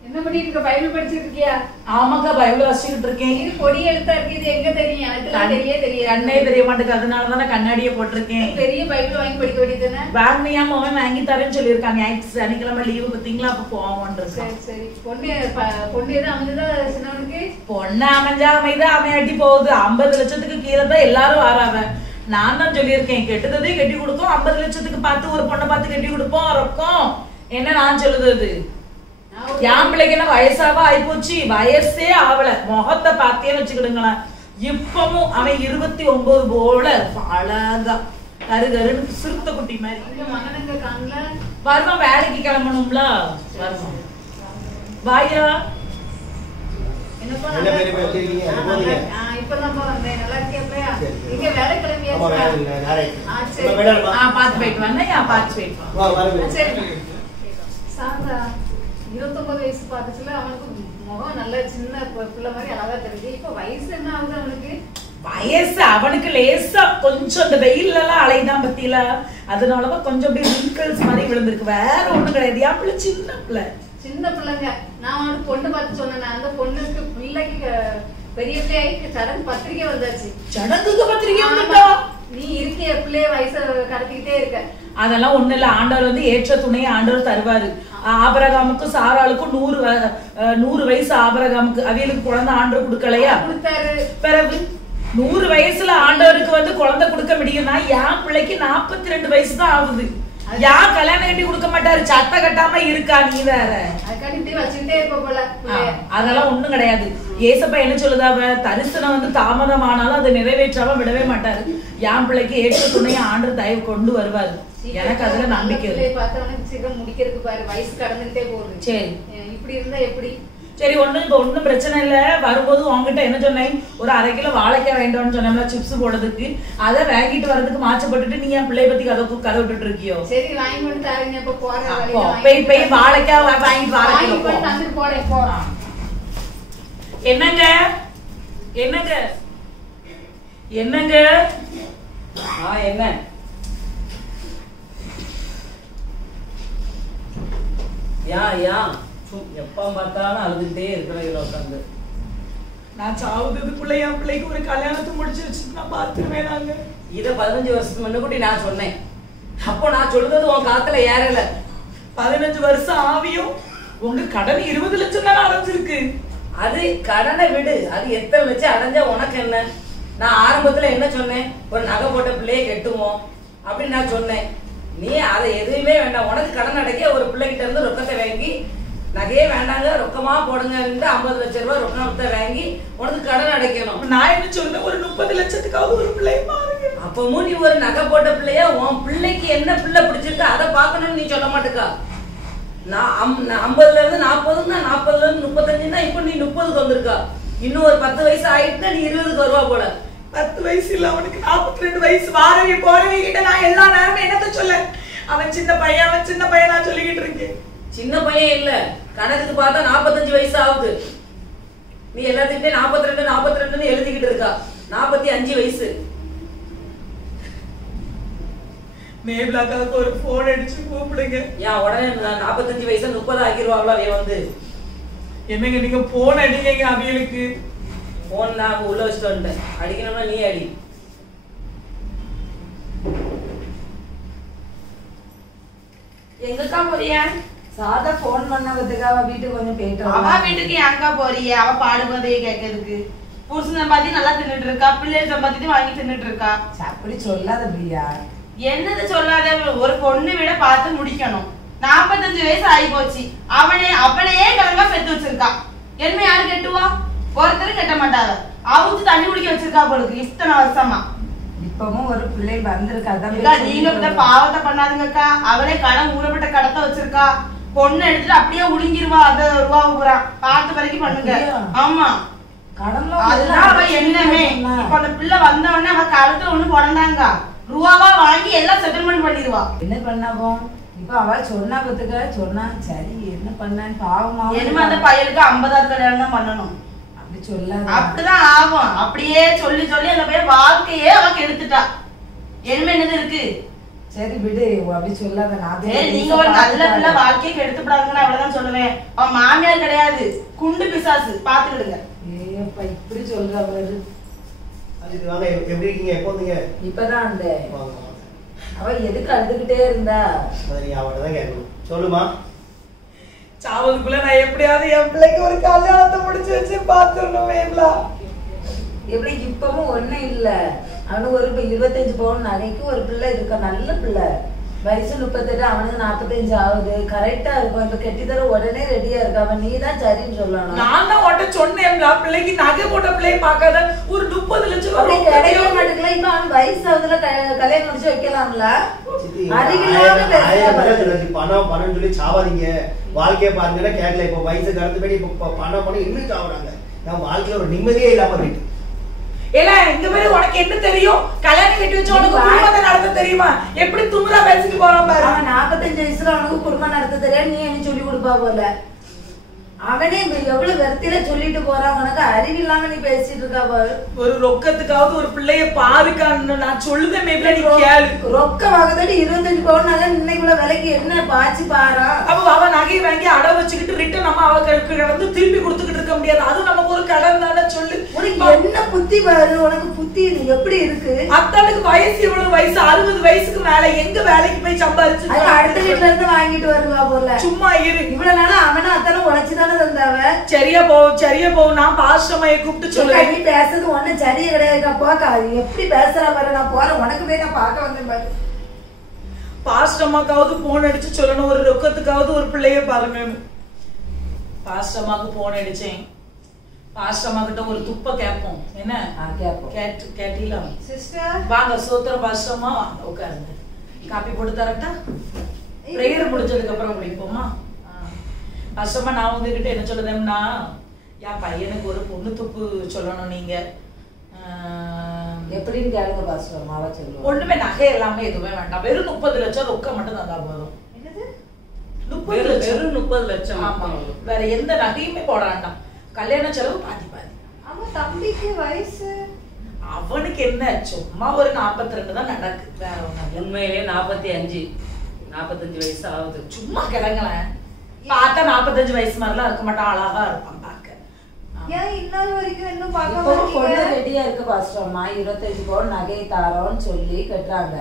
என்ன பண்ணிட்டு இருக்க? பைபிள் படிச்சிட்டு இருக்கியா? ஆமாக்கா பைபிள் வாசிச்சுட்டு இருக்கேன். இது பொடி எழுத்தா இருக்கு. இது எங்க தெரியும்? எனக்கு தெரியாது. கண்ணே தெரிய மாட்டேங்குது. அதனாலதானே கண்ணாடியை போட்டிருக்கேன். பெரிய பைபிள் வாங்கி படிக்க வேண்டியதுதானே? வாங்கினியா மகன் வாங்கி தரேன்னு சொல்லியிருக்காங்க. சனிக்கிழமை லீவு பார்த்தீங்களா? அப்ப போவோம். சரி சரி. பொண்ணு எதுவும் அமைஞ்சதா சின்னவனுக்கு? பொண்ணு அமைஞ்சா அமைதா அமையாட்டி போகுது. 50 லட்சத்துக்கு கீழே தான் எல்லாரும் வராவ. நான் தான் சொல்லியிருக்கேன் கெட்டுததே கட்டி கொடுக்கும். 50 லட்சத்துக்கு பார்த்து ஒரு பொண்ணை பார்த்து கட்டி கொடுப்போம் ரொக்கம். என்ன நான் சொல்லுது? என் பிள்ளைக்கு என்ன வயசாவா ஆயிப்போச்சு? வயசே ஆவல. முகத்தை பார்த்தேன்னு வச்சுக்கிடுங்களேன். இப்பவும் அவன் 29 போல அழகா கருகருன்னு சிறுத்தை குட்டி மாதிரி. மகனுங்க காணல. வருவான் வேலைக்கு கிளம்பணும்ல. வருவான் வாயா. என்னப்பா இப்பதான் வந்தேன். நல்லா இருக்கியா? இங்க வேலை கிளம்பியா? பாத்து போயிட்டு வந்தேன். பாத்து போயிட்டு சரி. சாந்தா 29 வயசு பாத்துச்சுல. அவனுக்கு முகம் நல்ல சின்ன பிள்ளை மாதிரி அழகா தெரியுது. இப்ப வயசு என்ன ஆகுது அவனுக்கு? வயசு அவனுக்கு லேசா கொஞ்சம் இந்த வெயில்ல எல்லாம் அலைதான் பத்தியில. அதனாலதான் கொஞ்சம் அப்படியே ரிங்கிள்ஸ் மாதிரி விழுந்திருக்கு. வேற ஒண்ணும் கிடையாது. என் பிள்ளை சின்ன பிள்ளைங்க. நான் அவனுக்கு பொண்ணு பார்த்து சொன்னேன். அந்த பொண்ணுக்கு பிள்ளைக்கு பெரிய பிள்ளைக்கு சடங்கு பத்திரிக்கை வந்தாச்சு. சடங்குக்கு பத்திரிக்கை வந்துட்டா? நீ இருக்கிய பிள்ளைய வயசு கடத்திக்கிட்டே இருக்க. அதெல்லாம் ஒண்ணு இல்ல. ஆண்டவர் வந்து ஏற்ற துணையை ஆண்டவர் தருவாரு. ஆபிரகாமுக்கும் சாராளுக்கும் 100 வயசு ஆபிரகாமுக்கு அவியலுக்கு குழந்தை ஆண்டவர் கொடுக்கலையா? கொடுத்தாரு. பிறகு 100 வயசுல ஆண்டவருக்கு வந்து குழந்தை கொடுக்க முடியும்னா என் பிள்ளைக்கு 42 வயசு தான் ஆகுது. யார் கல்யாணம் கட்டி கொடுக்க மாட்டாரு? சட்டை கட்டாம இருக்கா? நீ வேற அதெல்லாம் ஒண்ணும் கிடையாது. ஏசப்பா என்ன சொல்லுதாவ? தரிசனம் வந்து தாமதமானாலும் அதை நிறைவேற்றாம விடவே மாட்டாரு. என் பிள்ளைக்கு ஏற்ற துணையை ஆண்டு தயவு கொண்டு வருவாரு. எனக்கு அதுல நம்பிக்கை. முடிக்கிறதுக்கு பாரு வயசு கடந்துட்டே போகுது. சரி இப்படி இருந்தா எப்படி? சரி ஒண்ணும் பிரச்சனை இல்ல. வரும்போது உங்ககிட்ட என்ன சொன்னேன்? ஒரு 1/2 கிலோ வாழைக்காய் வேண்டாம்னு சொன்னோம்ல சிப்ஸ் போடுறதுக்கு. அதை வாங்கிட்டு வர்றதுக்கு மாச்சப்பட்டுட்டு நீ என் பிள்ளை பத்தி கதை விட்டுட்டு இருக்கியோ? சரி வாங்கி கொண்டு தரேன். இப்ப போய் வாழைக்காய் வாங்கிட்டு வரேன். என்னங்க என்னங்க என்னங்க என்ன யா எப்ப பார்த்தாலும் அழுதுகிட்டே இருக்கிற உட்காந்து. நான் சாவுறதுக்குள்ள என் பிள்ளைக்கு ஒரு கல்யாணத்தை முடிச்சு வச்சுட்டு நான் பாத்துருவேன். நாங்க இதை 15 வருஷத்துக்கு முன்னாடி நான் சொன்னேன். அப்போ நான் சொல்றது உன் காத்துல ஏறல. 15 வருஷம் ஆவியும் உங்க கடன் 20 லட்சம் தானே அடைஞ்சிருக்கு. அது கடனை விடு. அது எத்தனை லட்சம் அடைஞ்சா உனக்கு என்ன? நான் ஆரம்பத்துல என்ன சொன்னேன்? ஒரு நகை போட்ட பிள்ளையை கெட்டுவோம் அப்படின்னு நான் சொன்னேன். நீ அதை எதுவுமே வேண்டாம். உனக்கு கடன் அடைக்க ஒரு பிள்ளைகிட்ட இருந்து ரொக்கத்தை வாங்கி நகையே வேண்டாங்க ரொக்கமா போடுங்க 50 லட்சம் ரூபாய் ரொக்கத்தை வாங்கி உனக்கு கடன் அடைக்கணும். நான் என்ன சொல்றேன், ஒரு 30 லட்சத்துக்காவது ஒரு பிள்ளைய பாருங்க. அப்பவும் நீ ஒரு நகை போட்ட பிள்ளைய உன் பிள்ளைக்கு என்ன பிள்ளை பிடிச்சிருக்கு அதை பார்க்கணும்னு நீ சொல்ல மாட்டேக்கா. நான் 50ல இருந்து 40, 40ல இருந்து 35, இப்ப நீ 30க்கு வந்திருக்கா. இன்னும் ஒரு 10 வயசு ஆயிட்டு நீ 20க்கு வருவா போல. 10 வயசு இல்ல, அவனுக்கு 42 வயசு. வாரவி போறவி கிட்ட நான் எல்லா நேரமும் என்னத்த சொல்ல, அவன் சின்ன பையன் நான் சொல்லிக்கிட்டு இருக்கேன். சின்ன பையன் இல்ல, கணக்குக்கு பார்த்தா 45 வயசு ஆகுது. நீ எல்லாத்துக்கிட்டே 42 எழுதிக்கிட்டு இருக்கா. 45 வயசு. மேப்லாக்காவுக்கு ஒரு போன் அடிச்சு கூப்பிடுங்க. ஏன் உடனே 45 வயசு 30 ஆக்கிடுவாங்களா? அவ வந்து என்னங்க நீங்க போன் அடிங்க அவியலுக்கு. போன் நான் உள்ள வச்சுட்டு வந்துட்டேன். அடிக்கணும்னா நீ அடி. எங்கக்கா போறியா? சாதா போன் பண்ணதுக்காக வீட்டுக்கு கொஞ்சம் போயிட்டு அவ வீட்டுக்கு எங்க போறிய? அவ பாடுபதையே கேட்கறதுக்கு. புருஷன் சம்பாத்தி நல்லா தின்னுட்டு இருக்கா, பிள்ளைகள் சம்பாத்திட்டு வாங்கி தின்னுட்டு இருக்கா. அப்படி சொல்லாத பிரியா. என்னது சொல்லாத? ஒரு பொண்ணு விட பார்த்து முடிக்கணும். 45 வயசு ஆகி போச்சு. அவளையே கிழங்கா பெத்து வச்சிருக்கா. என்ன யாரு கெட்டுவா? ஒருத்தரும் கெட்ட மாட்டாங்க. அவுத்து தண்ணி குடிக்க வச்சிருக்கா போலுக்கு இத்தனை வருஷமா. இப்பவும் ஒரு பிள்ளை வந்திருக்கா. நீங்க பாவத்தை பண்ணாதுங்கக்கா. அவளே கடன் ஊறப்பட்ட கடத்தை வச்சிருக்கா. பொண்ணு எடுத்துட்டு அப்படியே உழுங்கிருவா. அத ரூபா ஊரா பார்த்து வரைக்கும் பண்ணுங்க. ஆமா அதுதான் அவ என்னமே. இப்ப அந்த பிள்ளை வந்த உடனே அவ கழுத்துல ஒண்ணு போடாங்க, ரூபாவா வாங்கி எல்லாம் செட்டில்மெண்ட் பண்ணிடுவா. என்ன பண்ணாவும் இப்ப அவ சொன்னா பத்துக்க சொன்னா சரி என்ன பண்ண பாவமா. என்னமா அந்த பையனுக்கு 50வது கல்யாணம் தான் பண்ணணும். அப்படி சொல்ல அப்படிதான் ஆகும். அப்படியே சொல்லி சொல்லி அந்த பையன் வாழ்க்கையே அவ கெடுத்துட்டா. என்னது இருக்கு? சரி விடு, அப்படி சொல்லாத. நீங்க ஒரு நல்ல பிள்ளை வாழ்க்கையை கெடுத்துப்படாதுன்னு அவ்வளவுதான் சொல்லுவேன். அவன் மாமியார் கிடையாது, குண்டு பிசாசு. பாத்துக்கிடுங்க. ஏப்பா இப்படி சொல்ற பாரு. எப்படி இருக்கீங்க? எப்போ வந்தீங்க? இப்பதான் அந்த அவ எதுக்கு அழுதுகிட்டே இருந்தா? நீ அவட்ட தான் கேட்கணும். சொல்லுமா. சாவதுக்குள்ள நான் எப்படியாவது என் பிள்ளைக்கு ஒரு கல்யாணத்தை முடிச்சு வச்சு பாத்துடணுமேங்களா. எப்படி இப்பவும் ஒண்ணும் இல்ல. அவனுக்கு ஒரு 25 பவுன் நகைக்கு ஒரு பிள்ளை இருக்க, நல்ல பிள்ளை. வயசு 38, அவனுக்கு 45 ஆகுது. கரெக்டா இருக்கும். இப்ப கெட்டித்தர உடனே ரெடியா இருக்க. அவன் நீ தான் சரின்னு சொல்லணும். நான் தான் உன்ட்ட சொன்னேன்ல, பிள்ளைக்கு நகை போட்ட பிள்ளைய பார்க்காத ஒரு 30 லட்சம் ரூபாய் கிடைக்க மாட்டேங்கல. இப்ப அவன் வயசு ஆகுதுல, கல்யாணம் முடிச்சு வைக்கலாம்ல. பணம் சொல்லி சாவாதீங்க. வாழ்க்கைய பாருங்க கேட்கல. இப்ப வயசு கடந்து போய் இப்ப பணம் இன்னும் சாவுறாங்க. நான் வாழ்க்கையில ஒரு நிம்மதியே இல்லாம இருக்கு. ஏல இந்த மாதிரி உனக்கு என்ன தெரியும்? கல்யாணம் கட்டி வச்சு உனக்கு குடும்பத்தை நடத்த தெரியுமா? எப்படி துமுறா பேசிட்டு போறான் பாரு. அவன் 45 வயசுல அவனுக்கு குடும்பம் நடத்த தெரியாது. நீ என்ன சொல்லி கொடுப்பா போல. அவனே எவ்வளவு வெறுத்தில சொல்லிட்டு போறான். உனக்கு அறிவில்லாம நீ பேசிட்டு இருக்கா பாரு. ஒரு ரொக்கத்துக்காவது ஒரு பிள்ளைய பாருக்கான்னு நான் சொல்லுதே. மேப்ல நீ கேளு. ரொக்க வாங்குதடி 25 பவுன் நகை இன்னைக்குள்ள விலைக்கு என்ன பாச்சு பாரா. அப்ப அவ நகையை வாங்கி அடை வச்சுக்கிட்டு ரிட்டன் நம்ம அவங்களுக்கு நடந்து திருப்பி கொடுத்துக்கிட்டு இருக்க முடியாது. அது நமக்கு ஒரு கடன் தானே. சொல்லு உனக்கு என்ன புத்தி பாரு. உனக்கு புத்தி எப்படி இருக்கு? அத்தனுக்கு வயசு எவ்வளவு? வயசு 60 வயசுக்கு மேல. எங்க வேலைக்கு போய் சம்பாதிச்சு அடுத்த வீட்டுல இருந்து வாங்கிட்டு வருவா போல. சும்மா இரு. இவ்வளவு நாளா அவனும் அத்தனை உழைச்சுதான் தந்தாவ. சரியா போ. நான் பாஸ்டமையை கூப்பிட்டு சொல்லுவேன். நீ பேசுறது ஒண்ணு சரியா கிடையாது. போக்கா எப்படி பேசுறா பாரு. நான் போறேன். உனக்கு போய் நான் பார்க்க வந்தேன் பாரு. பாஸ்டமாக்காவது போன் அடிச்சு சொல்லணும், ஒரு ரொக்கத்துக்காவது ஒரு பிள்ளைய பாருங்க. பாஸ்டமாக்கு போன் அடிச்சேன். பாஸ்டமா கிட்ட ஒரு துப்ப கேட்போம். என்ன கேட்டீங்களா சிஸ்டர்? வாங்க சோத்திர பாஸ்டமா உட்காருங்க. காப்பி போட்டு தரட்டா? பிரேயர் முடிஞ்சதுக்கு அப்புறம் குடிப்போமா? பாஸ்டமா நான் உங்ககிட்ட என்ன சொல்லுதேன்னா, என் பையனுக்கு ஒரு பொண்ணு துப்பு சொல்லணும். நீங்க எப்படின்னு கேளுங்க பாஸ்டர். மாவா சொல்லுவோம். ஒண்ணுமே நகை எல்லாமே எதுவுமே வேண்டாம். வெறும் 30 லட்சம் ரொக்கம் மட்டும் தந்தா போதும். 30 லட்சம். 30 லட்சம். ஆமா, வேற எந்த நகையுமே போட வேண்டாம். கல்யாண செலவு பாதி. ஆமா, தம்பிக்கு வயசு அவனுக்கு என்ன சும்மா ஒரு 42 தான் நடக்கு. வேற ஒண்ணு உண்மையிலே 45 வயசு ஆகுது. சும்மா கிடங்களேன். பார்த்தா 45 வயசு மாதிரிலாம் இருக்க மாட்டான். அழகா இருப்பான் பார்க்க. ஏன் இன்னொரு வரைக்கும் இன்னும் பார்க்க பொண்ணு மாட்டீங்க? ரெடியா இருக்கு பாஸ்டர்மா. 25 பவுன் நகை தாரோன்னு சொல்லி கட்டுறாங்க.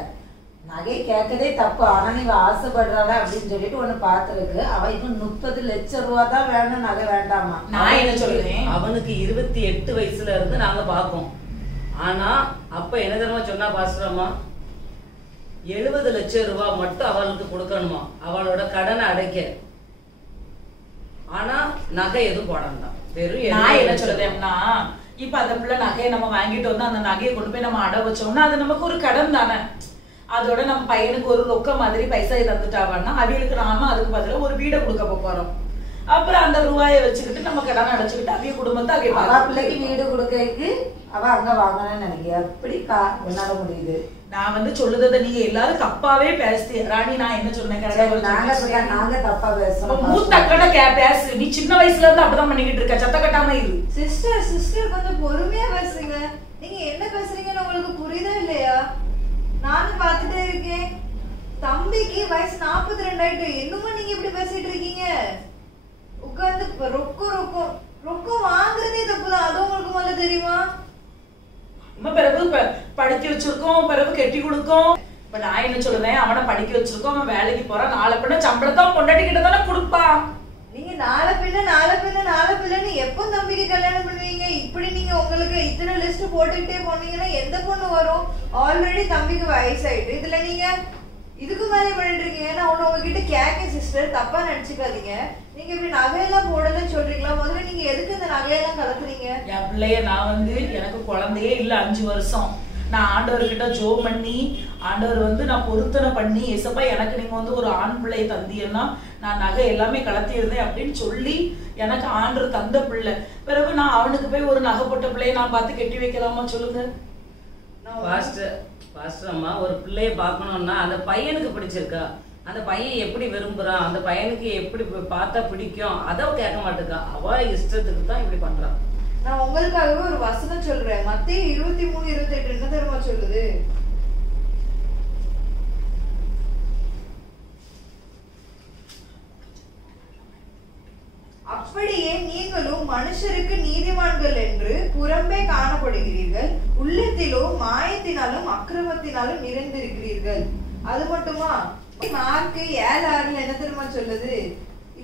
நகை கேட்கதே தப்பு. ஆனா நீங்க ஆசைப்படுறாள அப்படின்னு சொல்லிட்டு ஒண்ணு பாத்துருக்கு. அவ இப்ப 30 லட்சம் ரூபாய் தான் வேணும், நகை வேண்டாமா. நான் என்ன சொல்றேன், அவனுக்கு 28 வயசுல இருந்து நாங்க பாக்கோம். ஆனா அப்ப என்ன தெரியுமா சொன்னா பாஸ்டரம்மா, 70 லட்சம் ரூபாய் மட்டும் அவளுக்கு கொடுக்கணுமா அவளோட கடனை அடைக்க. ஆனா நகை எதுவும் போடணும். வெறும் நான் என்ன சொல்றேன்னா, இப்ப அந்த பிள்ளை நகையை நம்ம வாங்கிட்டு வந்து அந்த நகையை கொண்டு போய் நம்ம அடை வச்சோம்னா அது நமக்கு ஒரு கடன் தானே. அதோட நம்ம பையனுக்கு ஒரு ரொக்க மாதிரி பைசா தந்துட்டாவான்னா அவங்களுக்கு நாம அதுக்கு பதிலாக ஒரு வீடை கொடுக்க போறோம். அப்புறம் அந்த ரூபாயை வச்சுக்கிட்டு நம்ம கடன் அடைச்சுக்கிட்டு அவிய குடும்பத்தை அவ பிள்ளைக்கு வீடு கொடுக்கறதுக்கு அவ அங்க வாங்கணும்னு நினைக்கிறேன். எப்படி உன்னால முடியுது? நான் வந்து சொல்லுறத நீங்க எல்லாரும் தப்பாவே பேசுறீ ராணி. நான் என்ன சொன்னேன்? நாங்க தப்பா பேசுறோம். மூத்த அக்கட பேசு. நீ சின்ன வயசுல இருந்து அப்படிதான் பண்ணிக்கிட்டு இருக்க. சத்த கட்டாம இரு. சிஸ்டர் கொஞ்சம் பொறுமையா பேசுங்க. நீங்க என்ன பேசுறீங்கன்னு உங்களுக்கு புரியுதா இல்லையா? நானும் பாத்துட்டே இருக்கேன். தம்பிக்கு வயசு 42 ஆயிட்டு இன்னுமா நீங்க இப்படி பேசிட்டு இருக்கீங்க? உட்கார்ந்து ரொக்கம் வாங்குறதே தப்புதான். அது உங்களுக்கு முதல்ல தெரியுமா? பிறகு படிக்க வச்சிருக்கோம், பிறகு கெட்டி கொடுக்கும். இப்ப நான் என்ன சொல்லுறேன், அவனை படிக்க வச்சிருக்கோம், அவன் வேலைக்கு போறான். நாளை பின்ன சம்பளத்தான் பொண்டாட்டிக்கிட்ட தானே கொடுப்பான். நீங்க நாளை பின்ன எப்போ தம்பிக்கு கல்யாணம் பண்ணுவீங்க? இப்படி நீங்க உங்களுக்கு இத்தனை லிஸ்ட் போட்டுக்கிட்டே போனீங்கன்னா எந்த பொண்ணு வரும்? ஆல்ரெடி தம்பிக்கு வயசாயிட்டு இதுல நீங்க இதுக்கு மேலே பண்ணிட்டு இருக்கீங்க. நான் உங்ககிட்ட கேட்க சிஸ்டர், தப்பா நினைச்சுக்காதீங்க. நீங்க இப்படி நகையெல்லாம் போடலன்னு சொல்றீங்களா? முதல்ல நீங்க எதுக்கு இந்த நகையெல்லாம் கலக்குறீங்க? என் பிள்ளைய நான் வந்து எனக்கு குழந்தையே இல்ல 5 வருஷம். நான் ஆண்டவர்கிட்ட ஜோ பண்ணி ஆண்டவர் வந்து நான் பொருத்தனை பண்ணி எசப்பா எனக்கு நீங்க வந்து ஒரு ஆண் பிள்ளை தந்தீங்கன்னா நான் நகை எல்லாமே கலத்திருந்தேன் அப்படின்னு சொல்லி எனக்கு ஆண்டவர் தந்த பிள்ளை. பிறகு நான் அவனுக்கு போய் ஒரு நகை போட்ட பிள்ளைய நான் பார்த்து கெட்டி வைக்கலாமா சொல்லுங்க? பாஸ்டர் அம்மா, ஒரு பிள்ளைய பார்க்கணும்னா அந்த பையனுக்கு பிடிச்சிருக்கா, அந்த பையன் எப்படி விரும்புறான், அந்த பையனுக்கு எப்படி பார்த்தா பிடிக்கும், அதை கேட்க மாட்டேங்கா. அவ இஷ்டத்துக்கு தான் இப்படி பண்றான். நான் உங்களுக்காகவே ஒரு வசனம் சொல்றேன். மத்தேயு 23:28 என்ன தெரியுமா சொல்லுது? அப்படியே நீங்களும் மனுஷருக்கு நீதிமான்கள் என்று புறம்பே காணப்படுகிறீர்கள், உள்ளத்திலோ மாயத்தினாலும் அக்கிரமத்தினாலும் நிறைந்திருக்கிறீர்கள். அது மட்டுமா? மார்க்கு 7:6 என்ன தெரியுமா சொல்லுது?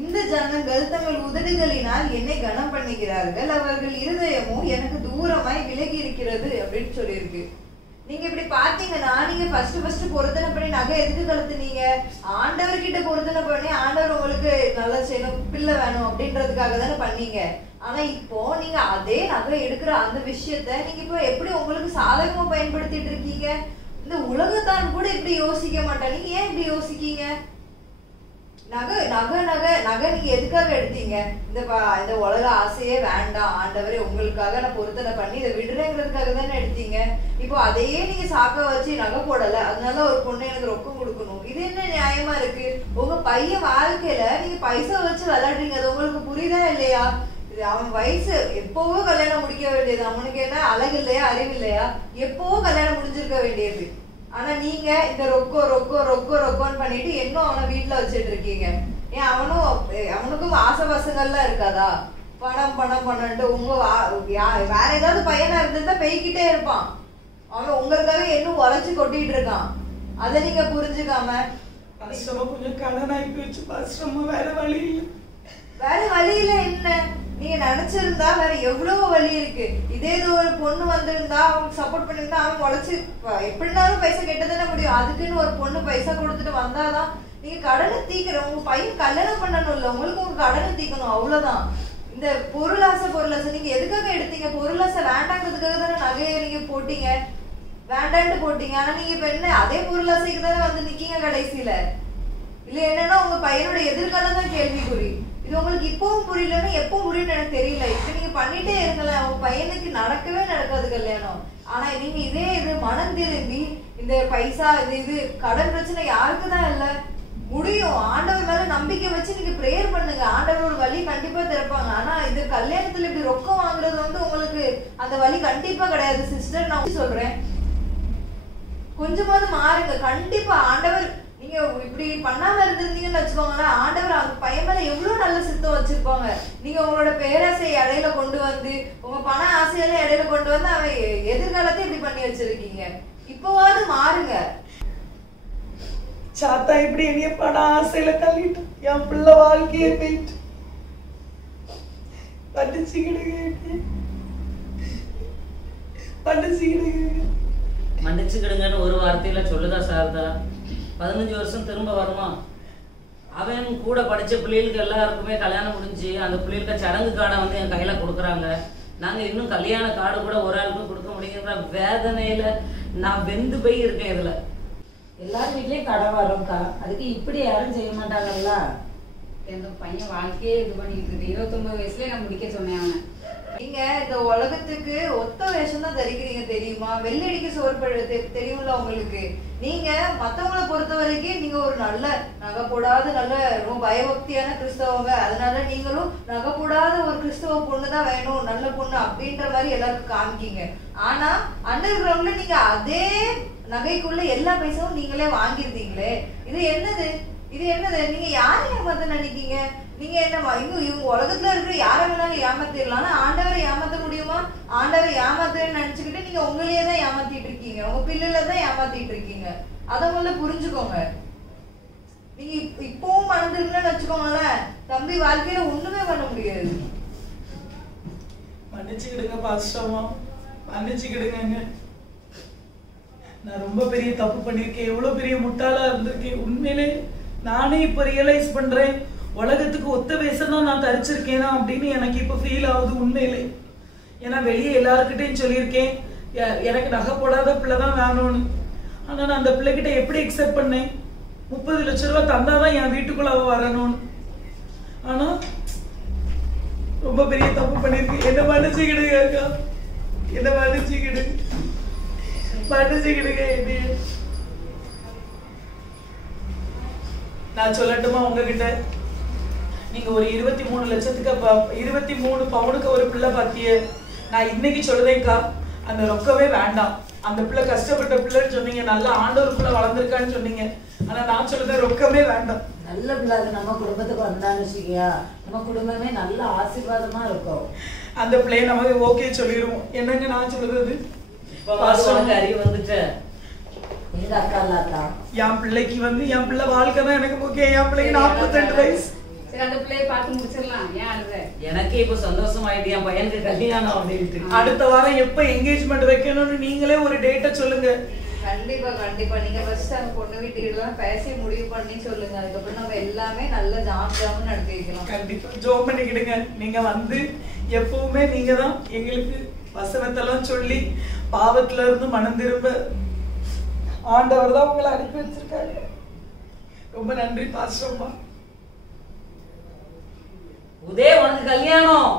இந்த ஜனங்கள் தங்கள் உதடுகளினால் என்னை கனம் பண்ணுகிறார்கள், அவர்கள் இருதயமோ எனக்கு தூரமாய் விலகி இருக்கிறது அப்படின்னு சொல்லியிருக்கு. நீங்க இப்படி பாத்தீங்கன்னா நீங்க ஃபர்ஸ்ட் பொருத்தனை பண்ணி நகை எதுக்கு கலத்துனீங்க? ஆண்டவர்கிட்ட பொருத்தனை பண்ணி ஆண்டவர் உங்களுக்கு நல்லா செய்யணும், பிள்ளை வேணும் அப்படின்றதுக்காக தானே பண்ணீங்க. ஆனா இப்போ நீங்க அதே நகை எடுக்கிற அந்த விஷயத்த நீங்க இப்போ எப்படி உங்களுக்கு சாதகமா பயன்படுத்திட்டு இருக்கீங்க? இந்த உலகத்தான் கூட இப்படி யோசிக்க மாட்டேன். நீங்க ஏன் இப்படி யோசிக்கீங்க? நகை நகை நகை நகை நீங்க எதுக்காக எடுத்தீங்க? இந்த உலக ஆசையே வேண்டாம் ஆண்டவரே, உங்களுக்காக நான் பொருத்தனை பண்ணி இதை விடுறேங்கிறதுக்காக தானே எடுத்தீங்க. இப்போ அதையே நீங்க சாக்க வச்சு நகை போடல, அதனால ஒரு பொண்ணு எனக்கு ரொக்கம் கொடுக்கணும், இது என்ன நியாயமா இருக்கு? உங்க பையன் வாழ்க்கையில நீங்க பைசா வச்சு விளையாடுறீங்க. அது உங்களுக்கு புரியுதா இல்லையா? இது அவன் வயசு எப்பவோ கல்யாணம் முடிக்க வேண்டியது. அவனுக்கு என்ன அழகு இல்லையா, அறிவு இல்லையா? எப்பவோ கல்யாணம் முடிஞ்சிருக்க வேண்டியது. ஆனா நீங்க இந்த ரொக்கோன்னு பண்ணிட்டு இன்னும் அவனை வீட்டுல வச்சுட்டு இருக்கீங்க. ஏன் அவனுக்கும் ஆசை பசங்கள்லாம் இருக்காதா? பணம் பண்ணிட்டு வேற ஏதாவது பையனா இருந்திருந்தா பெய்கிட்டே இருப்பான். அவன் உங்களுக்காக இன்னும் உழைச்சு கொட்டிட்டு இருக்கான். அதை நீங்க புரிஞ்சுக்காம கொஞ்சம் கடன் ஆகி போச்சு பாஸ்டர். வேற வழி இல்ல. என்ன நீங்க நினைச்சிருந்தா வேற எவ்வளவு வழி இருக்கு. இதே ஒரு பொண்ணு வந்திருந்தா அவனுக்கு சப்போர்ட் பண்ணிருந்தா அவன் உழைச்சு எப்படினாலும் பைசா கெட்டதானே முடியும். அதுக்குன்னு ஒரு பொண்ணு பைசா கொடுத்துட்டு வந்தாதான் நீங்க கடனை தீக்கிற. உங்க பையன் கல்யாணம் பண்ணணும் இல்ல, உங்களுக்கு உங்க கடனை தீக்கணும், அவ்வளவுதான். இந்த பொருளாசை நீங்க எதுக்காக எடுத்தீங்க? பொருளாசை வேண்டாங்கிறதுக்காக தானே நகையை நீங்க போட்டீங்க, வேண்டான்னு போட்டீங்க. ஆனா நீங்க இப்ப என்ன அதே பொருளாசைக்கு தானே வந்து நிக்கீங்க கடைசியில. இல்ல என்னன்னா உங்க பையனோட எதிர்காலம் தான் கேள்விக்குறி. இது உங்களுக்கு இப்பவும் புரியலன்னா எப்போ புரியும்னு எனக்கு தெரியல. இப்ப நீங்க பண்ணிட்டே இருங்களேன், அவங்க பையனுக்கு நடக்கவே நடக்காது கல்யாணம். ஆனா நீங்க இது மனம் திரும்பி இந்த பைசா இது கடன் பிரச்சனை யாருக்கு தான் இல்ல முடியும். ஆண்டவர் மேல நம்பிக்கை வச்சு நீங்க பிரேயர் பண்ணுங்க, ஆண்டவர் ஒரு வழி கண்டிப்பா திறப்பாங்க. ஆனா இது கல்யாணத்துல இப்படி ரொக்கம் வாங்குறது வந்து உங்களுக்கு அந்த வழி கண்டிப்பா கிடையாது சிஸ்டர். நான் சொல்றேன், கொஞ்சமாவது மாறுங்க. கண்டிப்பா ஆண்டவர் நீங்க இப்படி பண்ணாம இருந்திருந்தீங்கன்னு வச்சுக்கோங்களேன், ஆண்டவர் அந்த பையன் மேல எவ்வளவு நல்ல சித்தம் வச்சிருப்பாங்க. நீங்க உங்களோட பேராசையை இடையில கொண்டு வந்து உங்க பண ஆசையெல்லாம் இடையில கொண்டு வந்து அவன் எதிர்காலத்தை இப்படி பண்ணி வச்சிருக்கீங்க. இப்பவாவது மாறுங்க. சாத்தா இப்படி என்னைய பண ஆசையில தள்ளிட்டு என் பிள்ளை வாழ்க்கையை போயிட்டு படிச்சுக்கிடுங்க. மன்னிச்சுக்கிடுங்கன்னு ஒரு வார்த்தையில சொல்லுதா சாரதா? 15 வருஷம் திரும்ப வருமா? அவன் கூட படிச்ச பிள்ளைகளுக்கு எல்லாருக்குமே கல்யாணம் முடிஞ்சு அந்த பிள்ளைகளுக்கு சடங்கு கார்டை வந்து என் கையில கொடுக்குறாங்க. நாங்க இன்னும் கல்யாண கார்டு கூட ஒரு ஆளுக்கு கொடுக்க முடியுங்கிற வேதனையில நான் வெந்து போய் இருக்கேன். இதுல எல்லாரும் வீட்லயும் கடன் வரோம்க்கா, அதுக்கு இப்படி யாரும் செய்ய மாட்டாங்கல்ல. எந்த பையன் வாழ்க்கையே இது பண்ணிட்டு இருக்கு. 29 வயசுலயே நான் முடிக்க சொன்னேன் அவனை. நீங்க இந்த உலகத்துக்கு ஒத்த வேஷம் தான் தரிக்கிறீங்க தெரியுமா? வெள்ளடிக்கு சோறு தெரியும்ல உங்களுக்கு. நீங்க மத்தவங்களை பொறுத்த வரைக்கும் நீங்க ஒரு நல்ல நகை போடாத நல்ல ரொம்ப பயபக்தியான கிறிஸ்தவங்க, அதனால நீங்களும் நகை போடாத ஒரு கிறிஸ்தவ பொண்ணுதான் வேணும், நல்ல பொண்ணு அப்படின்ற மாதிரி எல்லாருக்கும் காமிக்கீங்க. ஆனா அண்டர் கிரவுண்ட்ல நீங்க அதே நகைக்குள்ள எல்லா பைசாவும் நீங்களே வாங்கிருந்தீங்களே. இது என்னது? இது என்னது? நீங்க யாரை ஏமாத்த நினைக்கீங்க? நீங்க என்ன இவங்க உலகத்துல இருக்கிற யாரை வேணாலும் ஏமாத்திடலாம், ஆனா ஆண்டவரை ஏமாத்த முடியுமா? ஆண்டவரை ஏமாத்துன்னு நினைச்சுக்கிட்டு நீங்க உங்களையே தான் ஏமாத்திட்டு இருக்கீங்க, உங்க பிள்ளைல தான் ஏமாத்திட்டு இருக்கீங்க. அத முதல்ல புரிஞ்சுக்கோங்க. நீங்க இப்பவும் மறந்துருக்கீங்கன்னு வச்சுக்கோங்களேன், தம்பி வாழ்க்கையில ஒண்ணுமே பண்ண முடியாது. மன்னிச்சுக்கிடுங்க பாஸ்டர்மா, மன்னிச்சுக்கிடுங்க. நான் ரொம்ப பெரிய தப்பு பண்ணிருக்கேன், எவ்வளவு பெரிய முட்டாளா இருந்திருக்கேன். உண்மையிலே நானே இப்ப ரியலைஸ் பண்றேன், உலகத்துக்கு ஒத்த வேஷம் தான் நான் தரிச்சிருக்கேனா அப்படின்னு எனக்கு இப்ப ஃபீல் ஆகுது உண்மையிலே. ஏன்னா வெளியே எல்லாருக்கிட்டையும் சொல்லியிருக்கேன் எனக்கு நகை போடாத பிள்ளை தான் வேணும்னு. ஆனா நான் அந்த பிள்ளைகிட்ட எப்படி எக்ஸெப்ட் பண்ணேன்? 30 லட்சம் ரூபாய் தந்தாதான் என் வீட்டுக்குள்ள அவ வரணும்னு. ஆனா ரொம்ப பெரிய தப்பு பண்ணிருக்கேன். என்ன மன்னிச்சுக்கிடுங்க அக்கா, என்ன மன்னிச்சுக்கிடுங்க. நான் சொல்லட்டுமா உங்ககிட்ட? நீங்க ஒரு 23 லட்சத்துக்கு 23 பவுனுக்கு ஒரு பிள்ளை பாத்திய. நான் இன்னைக்கு சொல்லுதேன்க்கா, அந்த ரொக்கவே வேண்டாம். அந்த பிள்ளை கஷ்டப்பட்ட பிள்ளைன்னு சொன்னீங்க, நல்ல ஆண்டவருக்குள்ள வளர்ந்துருக்கான்னு சொன்னீங்க. ஆனா நான் சொல்லுதேன் ரொக்கமே வேண்டாம். நல்ல பிள்ளை நம்ம குடும்பத்துக்கு வந்தான்னு வச்சுக்கியா, நம்ம குடும்பமே நல்ல ஆசீர்வாதமா இருக்கும். அந்த பிள்ளைய நமக்கு ஓகே சொல்லிடுவோம். என்னங்க நான் சொல்றது? அறிவு வந்துட்டு எங்க அக்கா இல்லாதா என் பிள்ளைக்கு வந்து என் பிள்ளை வாழ்க்கை தான் எனக்கு முக்கியம். என் பிள்ளைக்கு 42 வயசு. சரி, அந்த பிள்ளையை பார்த்து முடிச்சிடலாம். ஏன் அழுத? எனக்கு இப்ப சந்தோஷம் ஆயிட்டு என் பையனுக்கு கல்யாணம் அப்படின்ட்டு. அடுத்த வாரம் எப்ப என்கேஜ்மெண்ட் வைக்கணும்னு நீங்களே ஒரு டேட்டை சொல்லுங்க. கண்டிப்பா கண்டிப்பா நீங்க ஃபர்ஸ்ட் அந்த பொண்ணு வீட்டுக்கு பேசி முடிவு பண்ணி சொல்லுங்க. அதுக்கப்புறம் நம்ம எல்லாமே நல்ல ஜாம் நடத்தி வைக்கலாம். கண்டிப்பா ஜோம் பண்ணிக்கிடுங்க. நீங்க வந்து எப்பவுமே நீங்க தான் எங்களுக்கு வசனத்தெல்லாம் சொல்லி பாவத்துல இருந்து மனம் திரும்ப ஆண்டவர் தான் உங்களை அனுப்பி வச்சிருக்காரு. ரொம்ப நன்றி பாஸ்டர்மா. உதே உனக்கு கல்யாணம்.